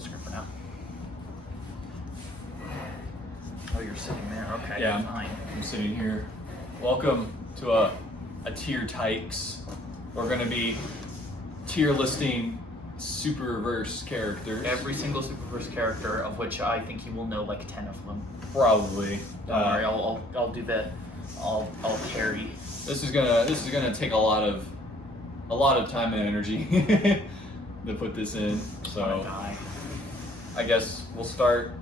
full screen for now. Oh, you're sitting there. Okay, Yeah, fine. I'm sitting here. Welcome to a tier tykes. We're gonna be tier listing SuperVerse characters. Every single SuperVerse character, of which I think you will know like 10 of them. Probably. Don't worry, I'll do that. I'll carry. This is gonna take a lot of time and energy to put this in. So I guess we'll start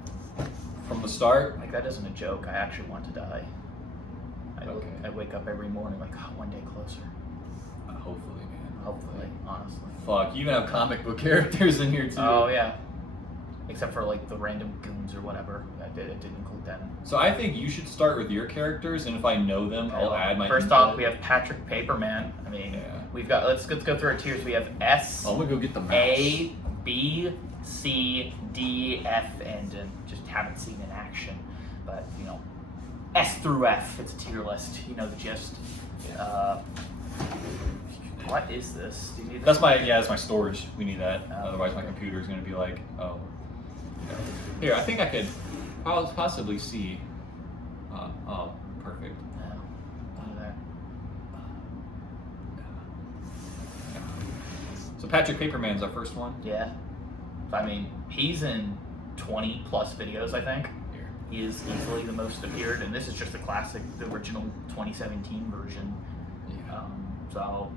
from the start. Like, that isn't a joke. I actually want to die. Okay. I wake up every morning like, oh, one day closer. Hopefully, man. Hopefully, honestly. Fuck, you even have comic book characters in here too. Oh yeah. Except for like the random goons or whatever. It didn't include them. So I think you should start with your characters, and if I know them, I'll add my. First off, we have Patrick Paperman. I mean, yeah. We've got. Let's go through our tiers. We have S. I'm gonna go get the mouse. A, B, C, D, F, and just haven't seen in action. But you know, S through F. It's a tier list. You know the gist. Yeah. What is this? Do you need That's my storage. We need that. Otherwise, my computer is gonna be like, oh. Here, I think I could possibly see. Oh, perfect. So Patrick Paperman's our first one. Yeah. I mean, he's in 20 plus videos, I think. Here. He is easily the most appeared, and this is just the classic, the original 2017 version. Yeah. So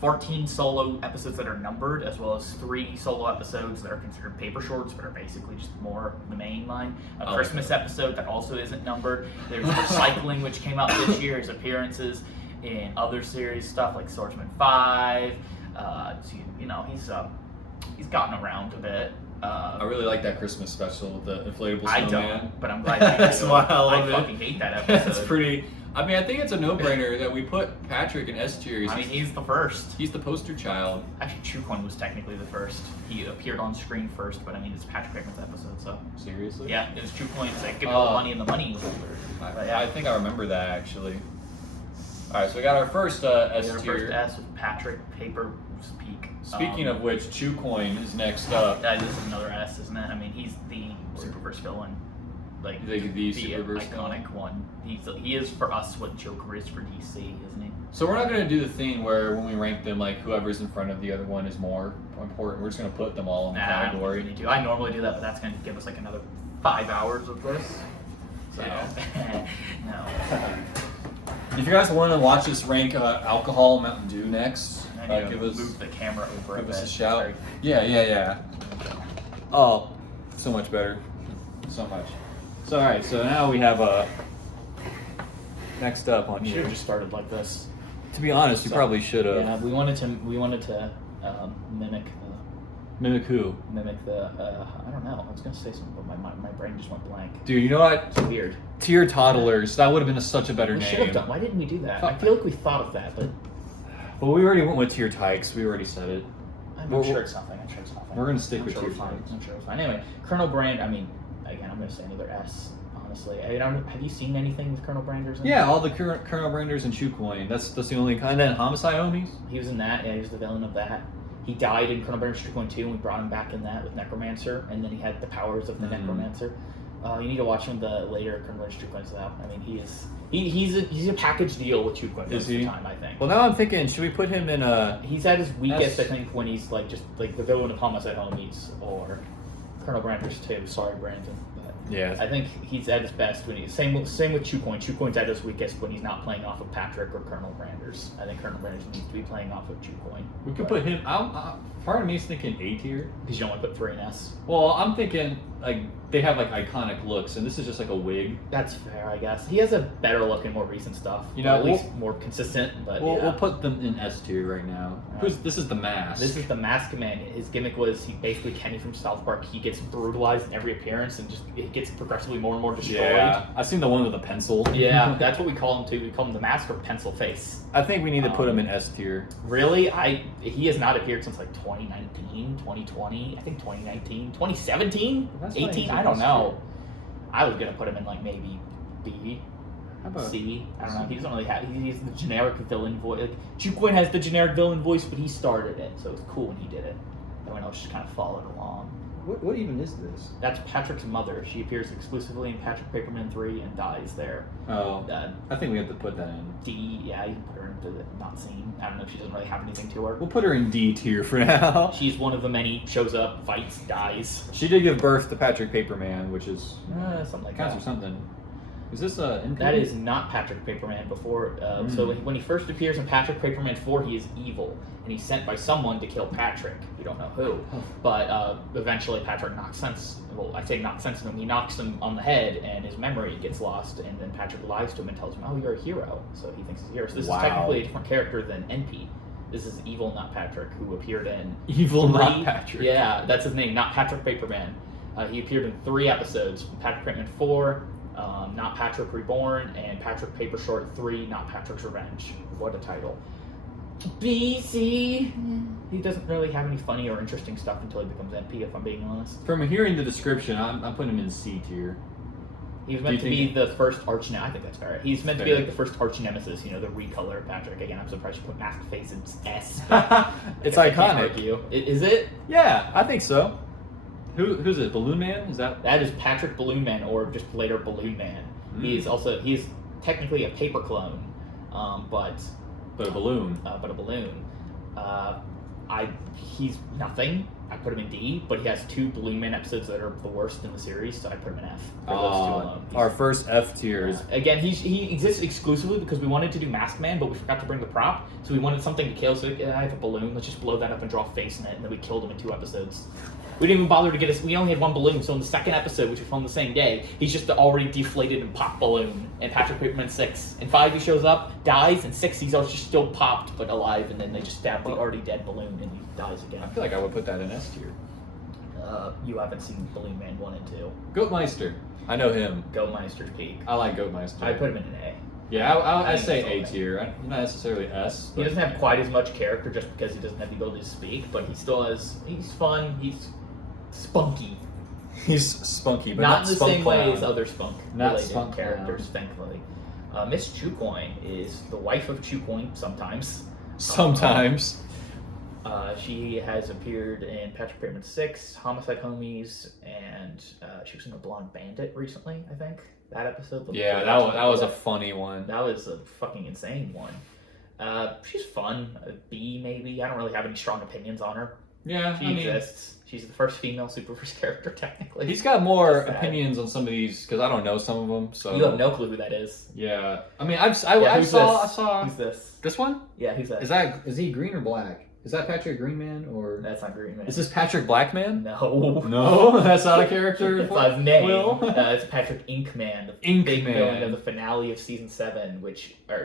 14 solo episodes that are numbered, as well as 3 solo episodes that are considered paper shorts, but are basically just more the main line. A Christmas episode that also isn't numbered. There's Recycling, which came out this year. His appearances in other series stuff like Swordsman 5. You know, he's gotten around a bit. I really like that Christmas special with the inflatable snowman. I don't, but I'm glad you do. That's why I love it. I fucking hate that episode. It's pretty. I mean, I think it's a no-brainer that we put Patrick in S tier. I mean, he's the first. He's the poster child. Actually, Chukon was technically the first. He appeared on screen first, but I mean, it's Patrick Bateman's episode, so. Seriously? Yeah, it was Chukon. It's like, give me all the money, and the money was older. I think I remember that, actually. All right, so we got our first S tier. Our first S with Patrick Paper Peak. Speaking of which, Chucoin is next up. This is another S, isn't it? I mean, he's the SuperVerse villain. Like the SuperVerse iconic one. He is for us what Joker is for DC, isn't he? So we're not going to do the thing where when we rank them, like whoever's in front of the other one is more important. We're just going to put them all in the category. I normally do that, but that's going to give us like another 5 hours of this. So no. If you guys want to watch us rank alcohol Mountain Dew next, give us move the camera over. Give us a shout. Yeah. Oh, so much better. So much. So all right. So now we have next up on Should here. have just started like this. To be honest, you probably should have. Yeah, we wanted to mimic. Mimic who? Mimic the. I don't know. I was gonna say something, but my brain just went blank. Dude, you know what? It's weird. Tier toddlers. That would have been such a better We name. should have done. Why didn't we do that? I feel like we thought of that, but. Well, we already went with tier tykes. We already said it. I'm sure it's nothing. We're gonna stick with tier tier tykes. tykes. I'm sure it's fine. Anyway, Colonel Brand. I mean, again, I'm gonna say another S. Honestly, I don't. Have you seen anything with Colonel Branders? Yeah, all the Colonel Branders and Chucoin. That's the only kind. And then Homicide Homies. He was in that. Yeah, he was the villain of that. He died in Colonel Branders Chucoin 2, and we brought him back in that with Necromancer, and then he had the powers of the Necromancer. You need to watch him the later Colonel Branders Chucoin's out. I mean, he's a package deal with Chucoin most of the time, I think. Well, now I'm thinking, should we put him in a? He's at his weakest, I think, when he's like just like the villain of Homicide Homies or Colonel Branders 2. Sorry, Brandon. Yeah. I think he's at his best when he's same with Chucoin. Chucoin's at his weakest when he's not playing off of Patrick or Colonel Branders. I think Colonel Branders needs to be playing off of Chucoin. We could put him. Part of me is thinking A tier. Because you don't want to put 3 in S. Well, I'm thinking like they have like iconic looks, and this is just like a wig. That's fair, I guess. He has a better look in more recent stuff. You know, at least more consistent. But we'll put them in S tier right now. This is the Mask. This is the Mask Man. His gimmick was he basically Kenny from South Park. He gets brutalized in every appearance, and just it gets progressively more and more destroyed. Yeah, I've seen the one with a pencil. Yeah, that's what we call him too. We call him the Mask or Pencil Face. I think we need to put him in S tier. Really? He has not appeared since like 2019, 2020, I think 2019, 2017, 18. I don't know. I was gonna put him in like maybe B, C. I don't know. He doesn't really have. He's the generic villain voice. Like, Chucoin has the generic villain voice, but he started it, so it was cool when he did it. Everyone else just kind of followed along. What even is this? That's Patrick's mother. She appears exclusively in Patrick Paperman 3 and dies there. Oh, I think we have to put that in. D, yeah, you can put her into the not seen. I don't know if she doesn't really have anything to her. We'll put her in D tier for now. She's one of the many, shows up, fights, dies. She did give birth to Patrick Paperman, which is Something like counts that. for something. Is this a? That is not Patrick Paperman before. So when he first appears in Patrick Paperman 4, he is evil, and he's sent by someone to kill Patrick. We don't know who, but eventually Patrick knocks sense. Well, I say knocks sense to him. He knocks him on the head, and his memory gets lost. And then Patrick lies to him and tells him, "Oh, you're a hero." So he thinks he's a hero. So this is technically a different character than NP. This is evil, not Patrick, who appeared in Evil, not Patrick. Yeah, that's his name, not Patrick Paperman. He appeared in 3 episodes: Patrick Paperman 4. Not Patrick Reborn, and Patrick Paper Short 3, Not Patrick's Revenge. What a title. BC. He doesn't really have any funny or interesting stuff until he becomes NP, if I'm being honest. From hearing the description, I'm putting him in C tier. He was meant to be the first arch nemesis. I think that's fair. He's meant to be like the first arch nemesis, the recolor of Patrick. Again, I'm surprised you put mask face in S. It's I can't iconic. argue. Is it? Yeah, I think so. Who's it? Balloon Man? Is that? That is Patrick Balloon Man, or just later Balloon Man. He's technically a paper clone, but a balloon. But a balloon. He's nothing. I put him in D, but he has 2 Balloon Man episodes that are the worst in the series, so I put him in F for those 2 alone. Our first F tier is... Again, he exists exclusively because we wanted to do Masked Man, but we forgot to bring the prop, so we wanted something to kill, so I have a balloon, let's just blow that up and draw a face in it, and then we killed him in 2 episodes. We didn't even bother to get us. We only had 1 balloon, so in the second episode, which we filmed the same day, he's just the already deflated and popped balloon. And Patrick Paperman 6. In 5, he shows up, dies, and 6, he's just still popped but alive, and then they just stab the already dead balloon, and he dies again. I feel like I would put that in S tier. You haven't seen Balloon Man 1 and 2. Goatmeister. I know him. Goatmeister's peak. I like Goatmeister. I put him in an A. Yeah, I say A tier. Not necessarily S. He doesn't have quite as much character just because he doesn't have the ability to speak, but he still has. He's fun. He's spunky. He's spunky, but not in the spunk same clown. way as other spunk-related spunk characters, thankfully. Miss Chucoin is the wife of Chucoin sometimes. Sometimes. She has appeared in Patrick Bateman 6, Homicide Homies, and she was in The Blonde Bandit recently, I think. That episode. Yeah, that was a funny one. That was a fucking insane one. She's fun. A B, maybe. I don't really have any strong opinions on her. Yeah, She exists. She's the first female SuperVerse character, technically. He's got more opinions on some of these, because I don't know some of them, so... You have no clue who that is. Yeah. I mean, I Who's saw... Who's this? This one? Yeah, who's that? Is he green or black? Is that Patrick Greenman, or... That's not Green Man. Is this Patrick Blackman? No. No? That's not a character? It's not his name. Will? It's Patrick Inkman, the big villain of the finale of season 7,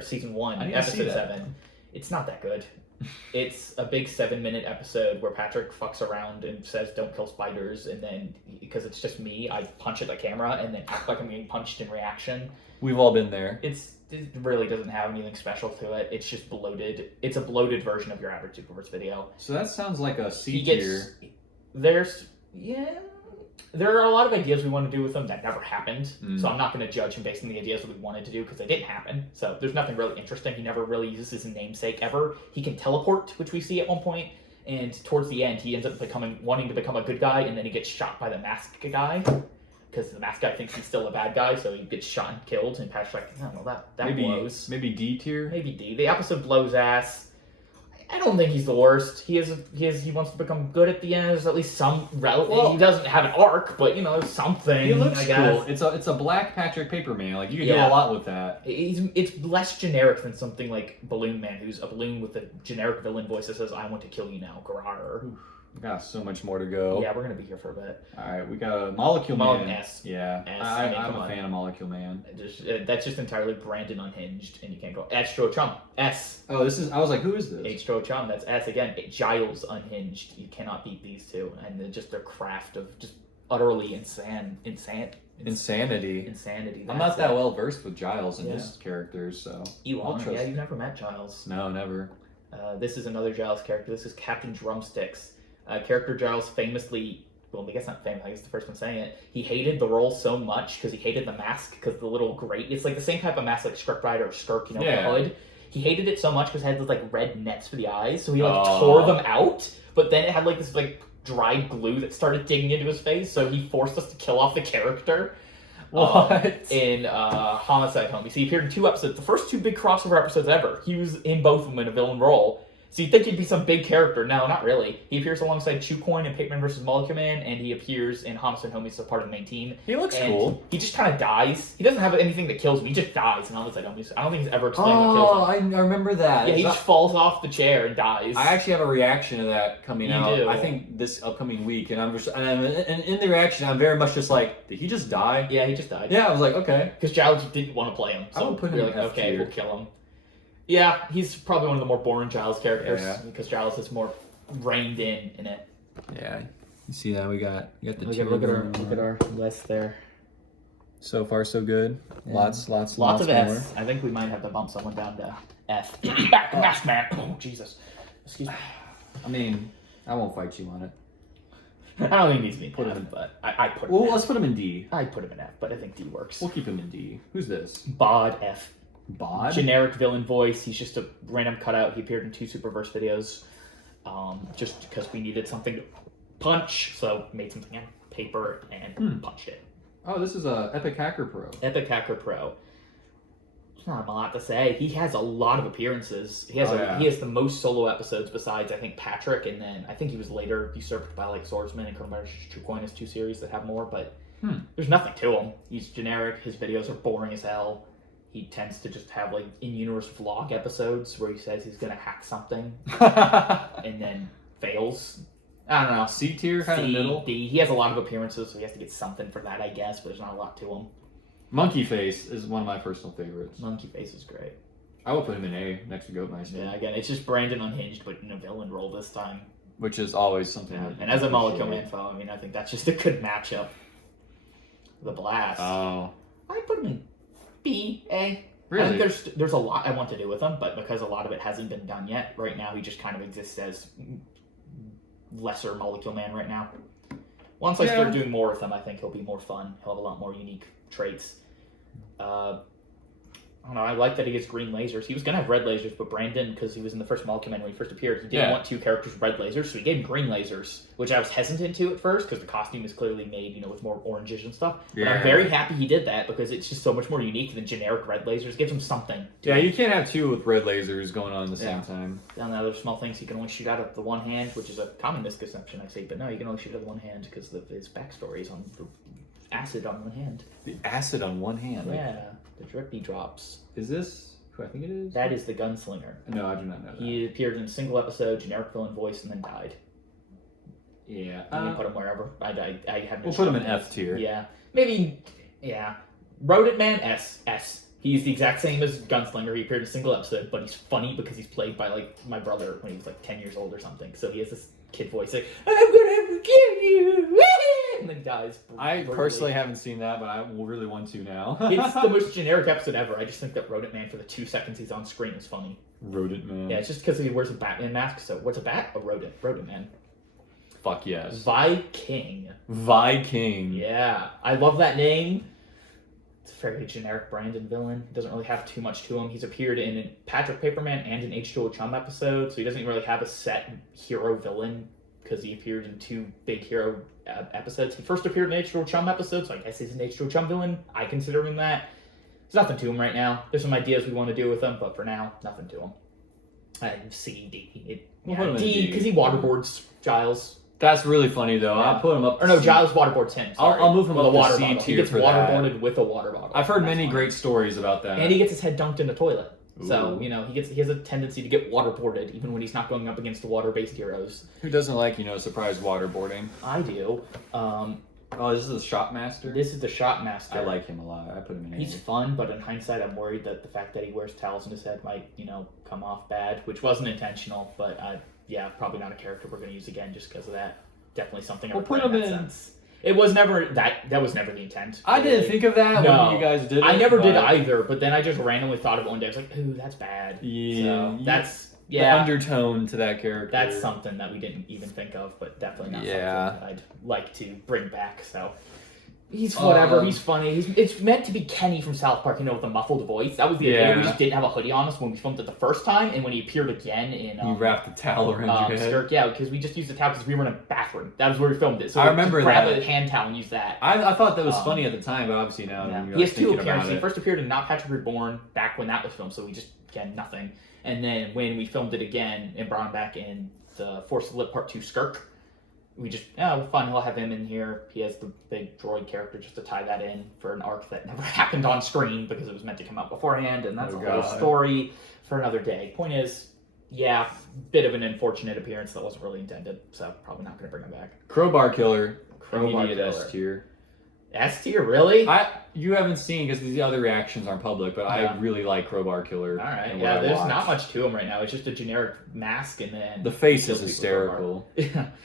season 1, episode 7. It's not that good. It's a big 7-minute episode where Patrick fucks around and says, "Don't kill spiders," and then, because it's just me, I punch at the camera and then act like I'm getting punched in reaction. We've all been there. It really doesn't have anything special to it. It's just bloated. It's a bloated version of your average SuperVerse video. So that sounds like a C tier. There are a lot of ideas we want to do with them that never happened, so I'm not going to judge him based on the ideas that we wanted to do because they didn't happen. So there's nothing really interesting. He never really uses his namesake ever. He can teleport, which we see at one point, and towards the end he ends up wanting to become a good guy, and then he gets shot by the masked guy because the masked guy thinks he's still a bad guy, so he gets shot and killed. And Patrick's like, I don't know, that blows. Maybe D tier. Maybe D. The episode blows ass. I don't think he's the worst. He wants to become good at the end. There's at least some he doesn't have an arc, but something. He looks I guess. Cool. It's a black Patrick Paperman. Like you can do a lot with that. It's less generic than something like Balloon Man, who's a balloon with a generic villain voice that says, "I want to kill you now, Grar." We got so much more to go. Yeah, we're gonna be here for a bit. All right, we got a Molecule Man. S. Yeah, I'm a fan of Molecule Man. That's just entirely Brandon unhinged, and you can't go H2O Chum S. Oh, I was like, who is this? H2O Chum. That's S again. Giles unhinged. You cannot beat these two, and just their craft of just utterly insanity. I'm not that well versed with Giles and his characters, so you are. Yeah, you've never met Giles. No, never. This is another Giles character. This is Captain Drumsticks. Character Giles famously, well, I guess not famous, I guess the first one saying it, he hated the role so much because he hated the mask, because the little grate, it's like the same type of mask like Scriptwriter or Skirk, the hood. He hated it so much because it had those like red nets for the eyes, so he tore them out, but then it had like this like dried glue that started digging into his face, so he forced us to kill off the character. What? In Homicide Homies. He appeared in 2 episodes, the first 2 big crossover episodes ever. He was in both of them in a villain role. So you'd think he'd be some big character. No, not really. He appears alongside Chucoin in Pac-Man vs. Molecule Man, and he appears in Homicide Homies as part of the main team. He looks and cool. He just kind of dies. He doesn't have anything that kills him. He just dies in Homicide Homies. I don't think he's ever explained what kills him. I remember that. Yeah, he just falls off the chair and dies. I actually have a reaction to that coming out. do. I think this upcoming week, and and in the reaction, I'm very much just like, did he just die? Yeah, he just died. Yeah, I was like, okay. Because Giles didn't want to play him. So I would put him we're in like, F okay, tier. we'll kill him. Yeah, he's probably one of the more boring Giles characters Yeah. because Giles is more reined in it. Yeah, you see that we got the Look at our list there. So far, so good. Yeah. Lots Lots of more. S. I think we might have to bump someone down to F. Back to Mask Man. Oh Jesus. Excuse me. I mean, I won't fight you on it. I don't think he needs to be Put put him in, but I put him. Well, in let's F. put him in D. I'd put him in F, but I think D works. We'll keep him in D. Who's this? Bod F. Bod? Generic villain voice. He's just a random cutout. He appeared in 2 SuperVerse videos, just because we needed something to punch, so made something out of paper and punched it. Oh, this is a Epic Hacker Pro. Epic Hacker Pro. There's not a lot to say. He has a lot of appearances. He has he has the most solo episodes besides I think Patrick, and then I think he was later usurped by like Swordsman and Chronometer True Coin as 2 series that have more, but there's nothing to him. He's generic. His videos are boring as hell. He tends to just have like in-universe vlog episodes where he says he's gonna hack something and then fails. I don't know. C tier, kind of C, middle. D. He has a lot of appearances, so he has to get something for that, I guess. But there's not a lot to him. Monkey Face is one of my personal favorites. Monkey Face is great. I will put him in A next to Goatmeister. Yeah, again, it's just Brandon unhinged, but in a villain role this time. Which is always something. Yeah. that And as a I Molecule appreciate. Man fellow, I mean, I think that's just a good matchup. The Blast. Oh. I put him in B, A. Really? I think there's a lot I want to do with him, but because a lot of it hasn't been done yet, right now he just kind of exists as lesser Molecule Man right now. Once I start doing more with him, I think he'll be more fun. He'll have a lot more unique traits. I don't know, I like that he gets green lasers. He was going to have red lasers, but Brandon, because he was in the first Molecule Man when he first appeared, he didn't want 2 characters with red lasers, so he gave him green lasers, which I was hesitant to at first, because the costume is clearly made, you know, with more oranges and stuff. But I'm very happy he did that, because it's just so much more unique than generic red lasers. It gives him something. Yeah, you can't have 2 with red lasers going on at the same time. And the other small things, he can only shoot out of the one hand, which is a common misconception, I say, but no, you can only shoot out of one hand, because his backstory is on the acid on one hand. The acid on one hand. Like, Yeah, the drippy drops. is this who I think it is? That is the gunslinger. No, I do not know that. He appeared in a single episode, generic villain voice, and then died. Yeah. You can put him wherever. I have no We'll put him in choice. F tier. Yeah. Maybe, yeah. Rodent Man, S. He's the exact same as Gunslinger. He appeared in a single episode, but he's funny because he's played by, like, my brother when he was, like, 10 years old or something. So he has this kid voice, like, I'm gonna have to kill you! And then dies. I brutally. personally haven't seen that, but I will really want to now. It's the most generic episode ever. I just think that Rodent Man, for the 2 seconds he's on screen, is funny. Rodent Man. Yeah, it's just because he wears a Batman mask. So what's a bat? A rodent. Rodent Man. Fuck yes. Viking. Viking. Yeah, I love that name. It's a fairly generic Brandon villain. He doesn't really have too much to him. He's appeared in a Patrick Paperman and an H2O Chum episode, so he doesn't really have a set hero villain because he appeared in 2 big hero episodes. He first appeared in an H2O Chum episode, so I guess he's an H2O Chum villain. I consider him that. There's nothing to him right now. There's some ideas we want to do with him, but for now, nothing to him. C, D. We'll put him in D, D. because he waterboards Giles. That's really funny though. Yeah. I'll put him up. Or no, Giles waterboards him. Sorry. I'll move him with up a water to C bottle. tier He gets for that. waterboarded with a water bottle. I've heard That's many fine. great stories about that. And he gets his head dunked in a toilet. So, Ooh. you know, he has a tendency to get waterboarded even when he's not going up against the water-based heroes. Who doesn't like, surprise waterboarding? I do. Oh, this is the Shop Master? This is the Shot Master. I like him a lot. I put him in A. He's fun, but in hindsight, I'm worried that the fact that he wears towels in his head might, come off bad, which wasn't intentional, but probably not a character we're going to use again just because of that. Definitely something I We'll regret put him that in. sense. It was never that was never the intent. I didn't think of that No. when you guys did it. I never did but either, but then I just randomly thought of it one day. I was like, ooh, that's bad. Yeah. So that's The undertone to that character. That's something that we didn't even think of, but definitely not Yeah. something that I'd like to bring back. So He's whatever. He's funny. It's meant to be Kenny from South Park, with the muffled voice. That was the idea. We just didn't have a hoodie on us when we filmed it the first time, and when he appeared again in... you wrapped the towel around your head? Yeah, because we just used the towel because we were in a bathroom. That was where we filmed it. So I remember grab a hand towel and use that. I thought that was funny at the time, but obviously now... Yeah. He has 2 appearances. He first appeared in Not Patrick Reborn, back when that was filmed, so we just, again, nothing. And then when we filmed it again and brought him back in the Force of the Lip Part 2 Skirk, we just, fine, we'll have him in here. He has the big droid character just to tie that in for an arc that never happened on screen because it was meant to come out beforehand, and that's a whole story for another day. Point is, bit of an unfortunate appearance that wasn't really intended, so probably not going to bring him back. Crowbar Killer. Crowbar Immediate Killer. S tier. S tier, really? You haven't seen because the other reactions aren't public, but I really like Crowbar Killer. All right, there's not much to him right now. It's just a generic mask, and then the face is hysterical.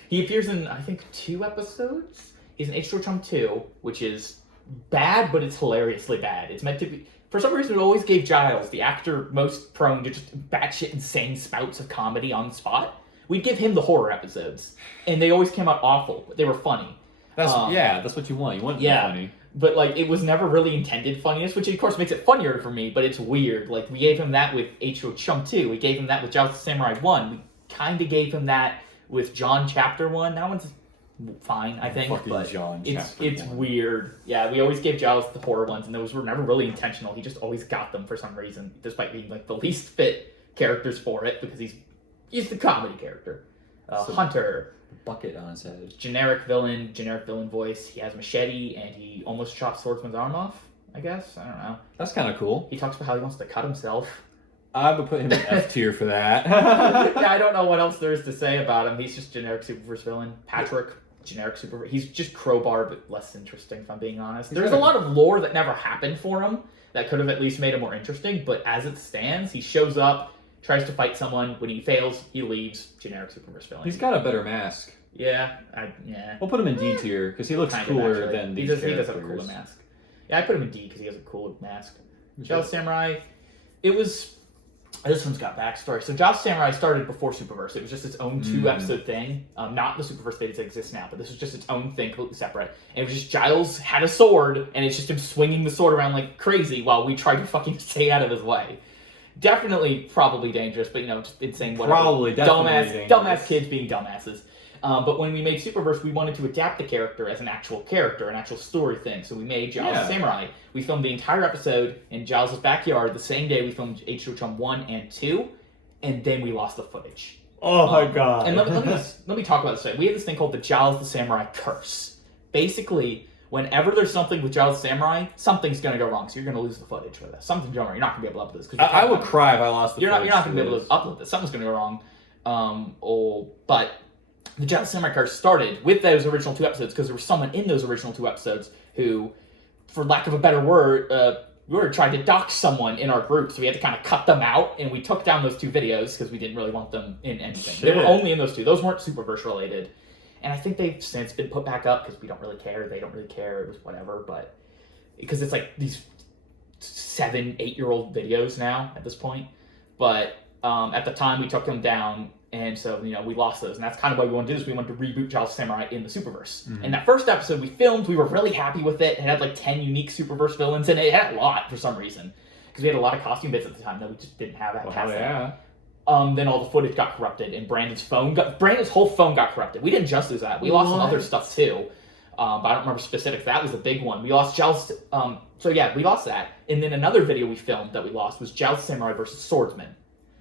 He appears in, I think, 2 episodes. He's in H2O Chum 2, which is bad, but it's hilariously bad. It's meant to be... For some reason, it always gave Giles, the actor most prone to just batshit insane spouts of comedy on the spot. We'd give him the horror episodes, and they always came out awful, but they were funny. That's what you want. You want to be funny. But, it was never really intended funniness, which, of course, makes it funnier for me, but it's weird. We gave him that with H2O Chum 2. We gave him that with Giles the Samurai 1. We kind of gave him that with John Chapter 1. That one's fine, I think, but it's weird. Yeah, we always gave Giles the horror ones, and those were never really intentional. He just always got them for some reason, despite being, the least fit characters for it, because he's the comedy character. Hunter... bucket on his head. Generic villain voice. He has a machete, and he almost chops Swordsman's arm off, I guess. I don't know. That's kind of cool. He talks about how he wants to cut himself. I would put him in F tier for that. I don't know what else there is to say about him. He's just generic Superverse villain. Patrick, generic Superverse. He's just Crowbar, but less interesting, if I'm being honest. There's a lot of lore that never happened for him that could have at least made him more interesting, but as it stands, he shows up, tries to fight someone. When he fails, he leaves. Generic Superverse villain. He's got a better mask. Yeah. We'll put him in D tier because he looks cooler than these characters. He does have a cooler mask. Yeah, I put him in D because he has a cooler mask. Giles Samurai, this one's got backstory. So Giles Samurai started before SuperVerse. It was just its own 2-episode thing. Not the SuperVerse videos that exist now, but this was just its own thing, completely separate. And it was just Giles had a sword, and it's just him swinging the sword around like crazy while we tried to fucking stay out of his way. Definitely, probably dangerous, but just insane. Whatever. Probably, definitely dumbass kids being dumbasses. But when we made SuperVerse, we wanted to adapt the character as an actual character, an actual story thing. So we made Giles Samurai. We filmed the entire episode in Giles' backyard the same day we filmed H2O Chum 1 and 2, and then we lost the footage. Oh my god. And let me talk about this. We have this thing called the Giles the Samurai curse. Basically, whenever there's something with Giles the Samurai, something's going to go wrong, so you're going to lose the footage for this. Something's going wrong. You're not going to be able to upload this. I would cry if I lost the footage. You're not going to be able to upload this. Something's going to go wrong. But the Giles Samurai curse started with those original 2 episodes because there was someone in those original 2 episodes who, for lack of a better word, we were trying to dox someone in our group, so we had to kind of cut them out, and we took down those 2 videos because we didn't really want them in anything. Shit. They were only in those 2. Those weren't SuperVerse related. And I think they've since been put back up because we don't really care. They don't really care. It was whatever, but because it's these 7-8-year-old videos now at this point. But at the time, we took them down. And so, we lost those. And that's kind of why we wanted to do this. We wanted to reboot Giles Samurai in the SuperVerse. Mm-hmm. And that first episode we filmed, we were really happy with it. It had 10 unique SuperVerse villains, and it had a lot for some reason. Because we had a lot of costume bits at the time that we just didn't have at Then all the footage got corrupted, and Brandon's whole phone got corrupted. We didn't just lose that. We lost some other stuff too. But I don't remember specifics. That was the big one. We lost Giles. We lost that. And then another video we filmed that we lost was Giles Samurai versus Swordsman.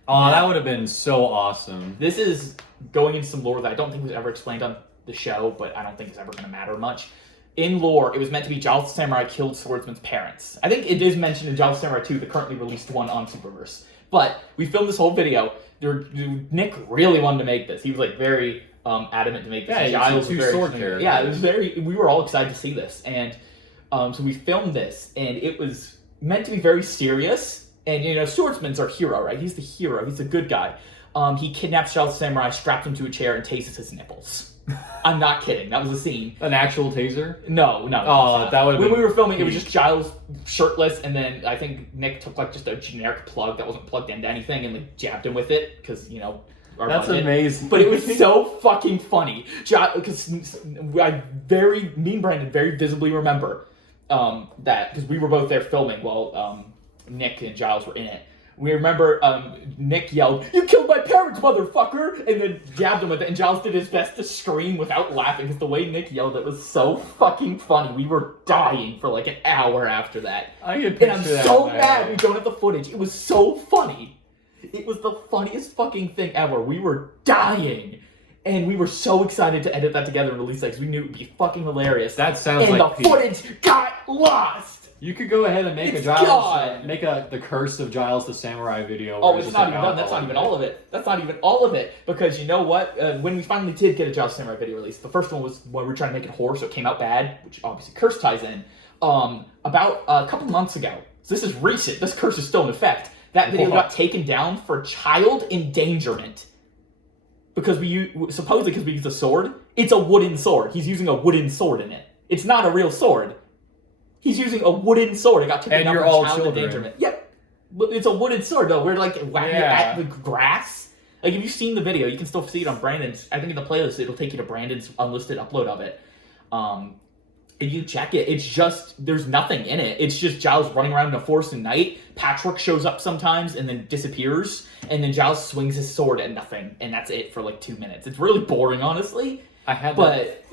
Oh, that would have been so awesome. This is going into some lore that I don't think was ever explained on the show, but I don't think it's ever going to matter much. In lore, it was meant to be Giles Samurai killed Swordsman's parents. I think it is mentioned in Giles Samurai 2, the currently released one on SuperVerse. But we filmed this whole video. Nick really wanted to make this. He was very adamant to make this. Yeah, Giles was sword character. Yeah, it was we were all excited to see this. And so we filmed this, and it was meant to be very serious. And, Swordsman's our hero, right? He's the hero. He's a good guy. He kidnaps Giles Samurai, straps him to a chair, and tases his nipples. I'm not kidding. That was a scene. An actual taser? No. Oh, that would. When we were filming, it was just Giles shirtless, and then I think Nick took just a generic plug that wasn't plugged into anything, and jabbed him with it because our That's budget. amazing. But it was so fucking funny. Because me and Brandon very visibly remember that, because we were both there filming while Nick and Giles were in it. We remember Nick yelled, "You killed my parents, motherfucker!" and then jabbed him with it, and Giles did his best to scream without laughing, because the way Nick yelled it was so fucking funny. We were dying for like an hour after that. I can And picture I'm that so in my mad head. we don't have the footage. It was so funny. It was the funniest fucking thing ever. We were dying. And we were so excited to edit that together and release that, because we knew it would be fucking hilarious. That sounds and like the footage got lost! You could go ahead and make It's a Giles, gone. the Curse of Giles the Samurai video. Oh, where it's just not even about done. That's not even all of it. That's not even all of it. Because you know what? When we finally did get a Giles Samurai video release, the first one was when we were trying to make it horror, so it came out bad, which obviously Curse ties in. About a couple months ago. So this is recent. This Curse is still in effect. That video got taken down for child endangerment. Because supposedly because we used a sword. It's a wooden sword. He's using a wooden sword in it. It's not a real sword. He's using a wooden sword. It got taken down you're for all child children. endangerment. Yep. But it's a wooden sword though. We're like whacking it at the grass. Like if you've seen the video, you can still see it on Brandon's. I think in the playlist it'll take you to Brandon's unlisted upload of it. If you check it, it's just there's nothing in it. It's just Giles running around in a forest at night. Patchwork shows up sometimes and then disappears, and then Giles swings his sword at nothing, and that's it for like 2 minutes. It's really boring, honestly.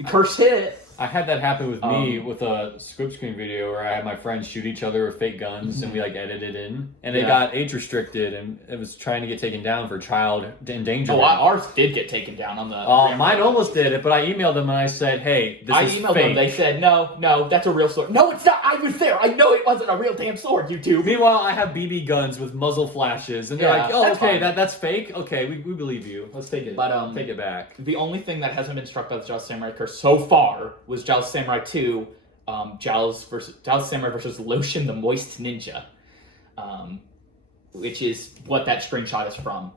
Curse hit it. I had that happen with me with a script screen video where I had my friends shoot each other with fake guns and we like edited in, and it got age restricted and it was trying to get taken down for child endangerment. Oh, ours did get taken down on the. Mine almost did it, but I emailed them and I said, "Hey, this is fake." I emailed them. They said, "No, that's a real sword." No, it's not. I was there. I know it wasn't a real damn sword. YouTube. Meanwhile, I have BB guns with muzzle flashes, and they're like, "Oh, okay, that's fake. Okay, we believe you. Let's take it. But take it back." The only thing that hasn't been struck by the Giles Samurai Curse so far was Giles Samurai 2, Giles Samurai versus Lotion the Moist Ninja, which is what that screenshot is from.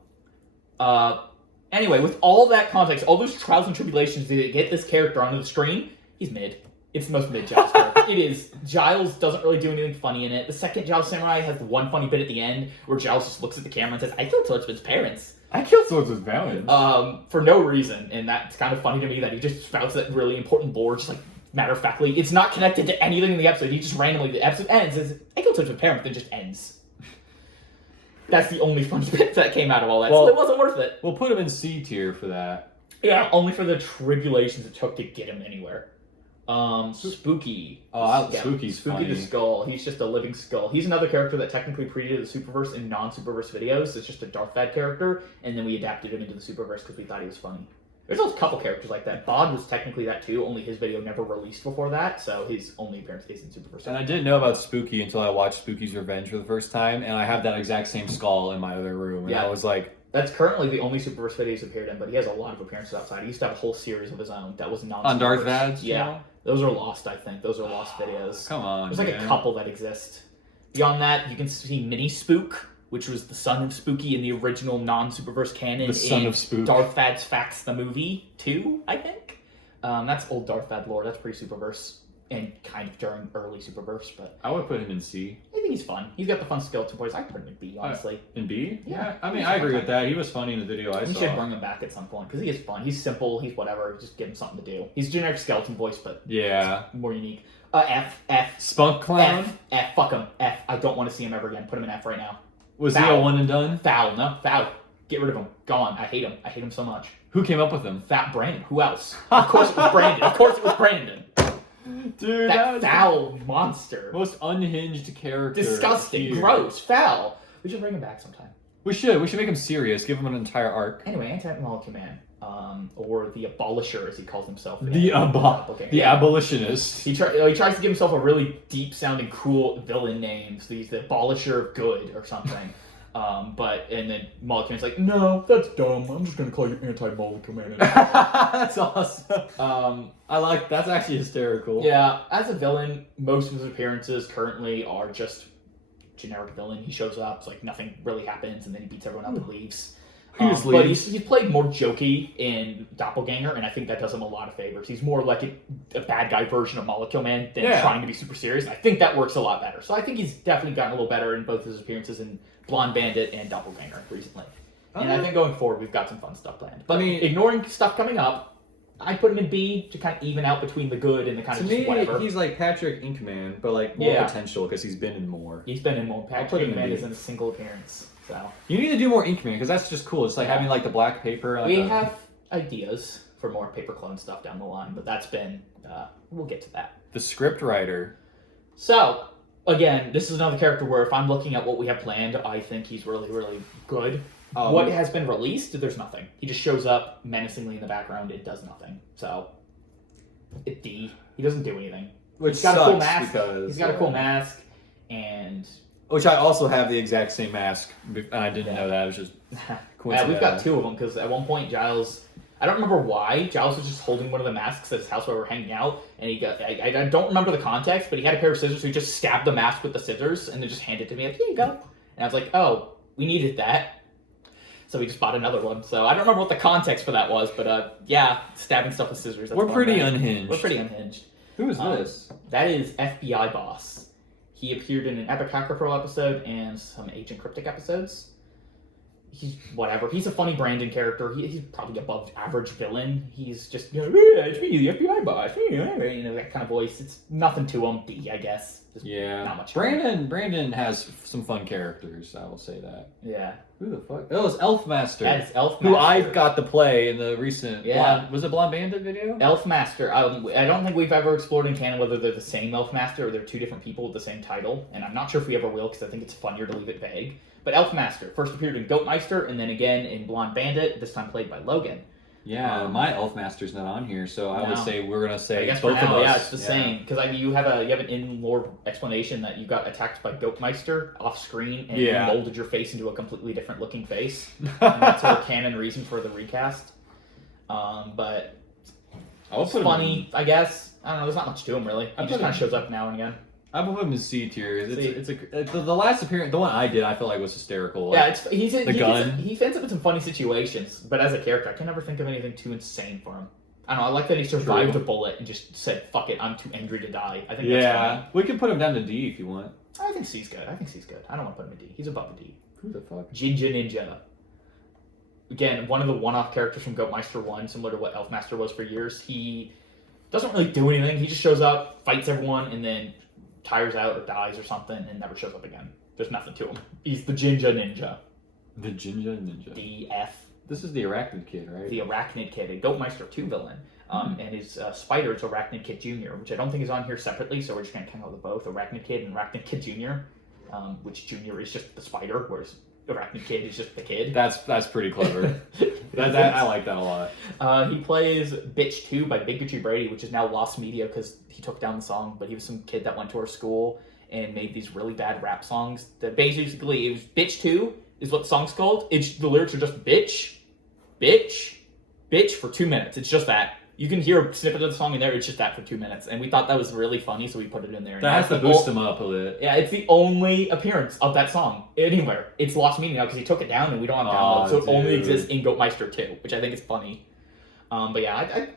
Anyway, with all that context, all those trials and tribulations to get this character onto the screen, he's mid. It's the most mid Giles character. It is. Giles doesn't really do anything funny in it. The second Giles Samurai has the one funny bit at the end where Giles just looks at the camera and says, "I killed Swordsman's parents." I killed Swordsman's parents. For no reason, and that's kind of funny to me that he just spouts that really important lore, just like matter-of-factly. It's not connected to anything in the episode. He just randomly, the episode ends, says, "I killed Swordsman's parents," then just ends. That's the only funny bit that came out of all that, so it wasn't worth it. We'll put him in C tier for that. Yeah, only for the tribulations it took to get him anywhere. Spooky. Spooky's Spooky funny. the Skull. He's just a living skull. He's another character that technically predated the Superverse in non-Superverse videos. It's just a Darth Vader character, and then we adapted him into the Superverse because we thought he was funny. There's a couple characters like that. Bod was technically that too, only his video never released before that, so his only appearance is in Superverse. And I didn't know about Spooky until I watched Spooky's Revenge for the first time, and I have that exact same skull in my other room, and I was like... That's currently the only Superverse video he's appeared in, but he has a lot of appearances outside. He used to have a whole series of his own that was non-Superverse. On Darth Vad's Yeah. channel? Those are lost, I think. Those are lost videos. Come on, There's like a couple that exist. Beyond that, you can see Mini Spook, which was the son of Spooky in the original non-Superverse canon. The son of Spook. Darth Vad's Facts the Movie 2, I think. That's old Darth Vad lore. That's pre-Superverse. And kind of during early Superverse, but... I would put him in C. I think he's fun. He's got the fun skeleton voice. I'd put him in B, honestly. In B? Yeah. I mean, I agree with that. He was funny in the video I saw. We should bring him back at some point, because he is fun. He's simple. He's whatever. Just give him something to do. He's generic skeleton voice, but more unique. F. Spunk Clown? F. Fuck him. F. I don't want to see him ever again. Put him in F right now. Was he a one and done? Foul. No. Foul. Get rid of him. Gone. I hate him. I hate him so much. Who came up with him? Fat Brandon. Who else? Of course it was Brandon. Of course it was Brandon. Dude, that foul monster. Most unhinged character. Disgusting. Gross. Foul. We should bring him back sometime. We should make him serious. Give him an entire arc. Anyway, Anti-Molecule Man. Or the Abolisher, as he calls himself. The Abolitionist. He tries to give himself a really deep-sounding, cool villain name. So he's the Abolisher of Good or something. And then Molecule Man's like, "No, that's dumb. I'm just gonna call you Anti-Molecule Man." That's awesome. That's actually hysterical. Yeah, as a villain, most of his appearances currently are just generic villain. He shows up, it's like nothing really happens, and then he beats everyone up and leaves. But he's played more jokey in Doppelganger, and I think that does him a lot of favors. He's more like a bad guy version of Molecule Man than trying to be super serious. I think that works a lot better. So I think he's definitely gotten a little better in both his appearances in Blonde Bandit and Doppelganger recently. And I think going forward, we've got some fun stuff planned. But I mean, ignoring stuff coming up, I put him in B to kind of even out between the good and the kind of just whatever. He's like Patrick Inkman, but like more potential because he's been in more. He's been in more. Patrick Inkman is in a single appearance. So you need to do more Inkman because that's just cool. It's like having like the black paper. We have ideas for more paper clone stuff down the line, but that's been we'll get to that. The script writer. So again, this is another character where if I'm looking at what we have planned, I think he's really, really good. What has been released, there's nothing. He just shows up menacingly in the background. It does nothing. So, D. He doesn't do anything. Which he's got sucks a cool mask. Because, he's got a cool mask, and which I also have the exact same mask. I didn't know that. It was just coincidental. We've got 2 of them because at one point Giles. I don't remember why Giles was just holding one of the masks at his house where we were hanging out, and he got. I don't remember the context, but he had a pair of scissors, so he just stabbed the mask with the scissors and then just handed it to me like, "Here you go." And I was like, "Oh, we needed that." So we just bought another one. So I don't remember what the context for that was, but yeah, stabbing stuff with scissors. We're pretty unhinged. We're pretty unhinged. Who is this? That is FBI Boss. He appeared in an Epic Hacker Pro episode and some Agent Cryptic episodes. He's whatever. He's a funny Brandon character. He's probably above average villain. He's just, yeah, it's me, the FBI boss. You know, that kind of voice. It's nothing to him. D, I guess. Just not much. Brandon has some fun characters. I will say that. Yeah. Who the fuck? Oh, it's Elfmaster. That's Elfmaster. Who I've got to play in the recent. Yeah. Was it Blonde Bandit video? Elfmaster. I don't think we've ever explored in canon whether they're the same Elfmaster or they're 2 different people with the same title, and I'm not sure if we ever will because I think it's funnier to leave it vague. But Elfmaster first appeared in Goatmeister and then again in Blonde Bandit, this time played by Logan. Yeah, my Elfmaster's not on here, so I would say we're gonna say I guess both for now, of us. yeah, it's the same because you have an in-lore explanation that you got attacked by Goatmeister off screen and you molded your face into a completely different looking face. And that's our canon reason for the recast. But it's funny, I guess. I don't know. There's not much to him really. He just kind of shows up now and again. I put him in C tier. The last appearance, the one I did, I felt like was hysterical. Yeah, like, he gun. He ends up in some funny situations, but as a character, I can never think of anything too insane for him. I don't know. I like that he survived a bullet and just said, "Fuck it, I'm too angry to die." I think that's funny. We can put him down to D if you want. I think C's good. I don't want to put him in D. He's above a D. Who the fuck? Jinja Ninja. Again, one of the one-off characters from Goatmeister 1, similar to what Elfmaster was for years. He doesn't really do anything. He just shows up, fights everyone, and then tires out or dies or something and never shows up again. There's nothing to him. He's the Jinja Ninja. The Jinja Ninja. DF. This is the Arachnid Kid, right? The Arachnid Kid, a Goatmeister 2 villain. And his spider is Arachnid Kid Jr., which I don't think is on here separately, so we're just going to come out with both, Arachnid Kid and Arachnid Kid Jr., which Jr. is just the spider, whereas Arachnid Kid is just the kid. That's pretty clever. I like that a lot. He plays Bitch 2 by Big Gucci Brady, which is now lost media because he took down the song, but he was some kid that went to our school and made these really bad rap songs that basically, it was Bitch 2 is what the song's called. The lyrics are just bitch, bitch, bitch for 2 minutes. It's just that. You can hear a snippet of the song in there, it's just that for 2 minutes. And we thought that was really funny, so we put it in there. That has to boost him up a bit. Yeah, it's the only appearance of that song anywhere. It's lost meaning now because he took it down and we don't have download, so it only exists in Goatmeister 2, which I think is funny. But yeah, I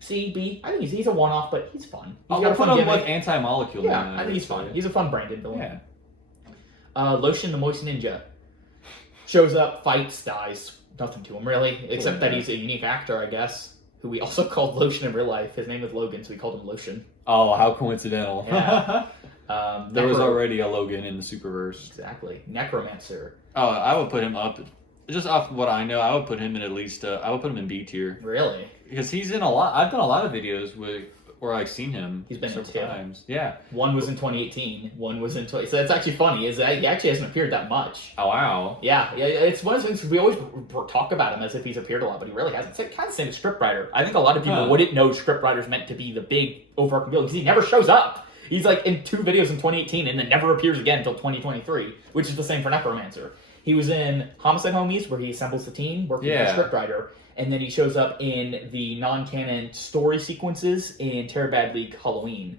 C, B, I think he's a one-off, but he's fun. He's got a fun gimmick. With Anti-Molecule. Yeah, I think he's fun. He's a fun Brandon villain. Yeah. Lotion the Moist Ninja. Shows up, fights, dies. Nothing to him, really. Except that he's a unique actor, I guess. Who we also called Lotion in real life. His name was Logan, so we called him Lotion. Oh, how coincidental. Yeah. There was already a Logan in the Superverse. Exactly. Necromancer. Oh, I would put him up. Just off what I know, I would put him in at least, I would put him in B tier. Really? Because he's in a lot, I've done a lot of videos where I've seen him. He's been in 2 times. Yeah. One was in 2018, one was in so that's actually funny, is that he actually hasn't appeared that much. Oh, wow. Yeah, it's one of those things we always talk about him as if he's appeared a lot, but he really hasn't. It's kind of the same as scriptwriter. I think a lot of people wouldn't know scriptwriter's meant to be the big overarching villain because he never shows up. He's like in 2 videos in 2018 and then never appears again until 2023, which is the same for Necromancer. He was in Homicide Homies, where he assembles the team, working with the scriptwriter, and then he shows up in the non-canon story sequences in Terror Bad League Halloween.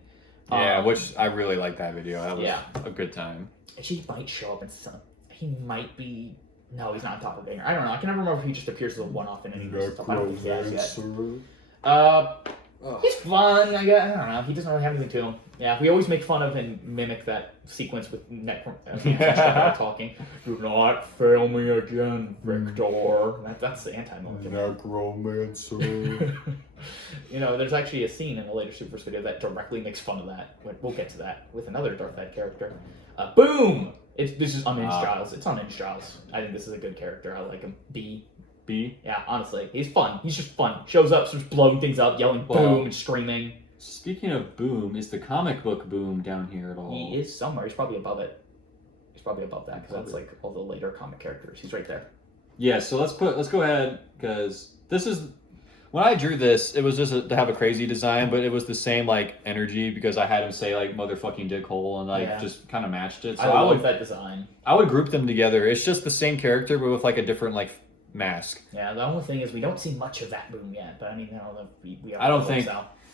Yeah, which I really like that video. That was a good time. He might show up in some. He might be. No, he's not on Top of Banger. I don't know. I can never remember if he just appears as a one-off in any of this stuff. I don't think he has yet. He's fun. I don't know. He doesn't really have anything to him. Yeah, we always make fun of and mimic that sequence with talking. Do not fail me again, Victor. That's the anti-Mulligan. Necromancer. You know, there's actually a scene in the later SuperVerse video that directly makes fun of that. We'll get to that with another Darth Vader character. Boom! This is Unhinged Giles. It's Unhinged Giles. I think this is a good character. I like him. B. Yeah, honestly, he's fun. He's just fun. Shows up, starts blowing things up, yelling boom and screaming. Speaking of boom, is the comic book boom down here at all? He is somewhere. He's probably above it. He's probably above that because that's like all the later comic characters. He's right there. Yeah, so let's go ahead because this is when I drew this. It was just to have a crazy design, but it was the same like energy because I had him say like motherfucking dickhole and like just kind of matched it. So I love that design. I would group them together. It's just the same character but with like a different like mask. Yeah, the only thing is we don't see much of that boom yet, but I mean, I don't think.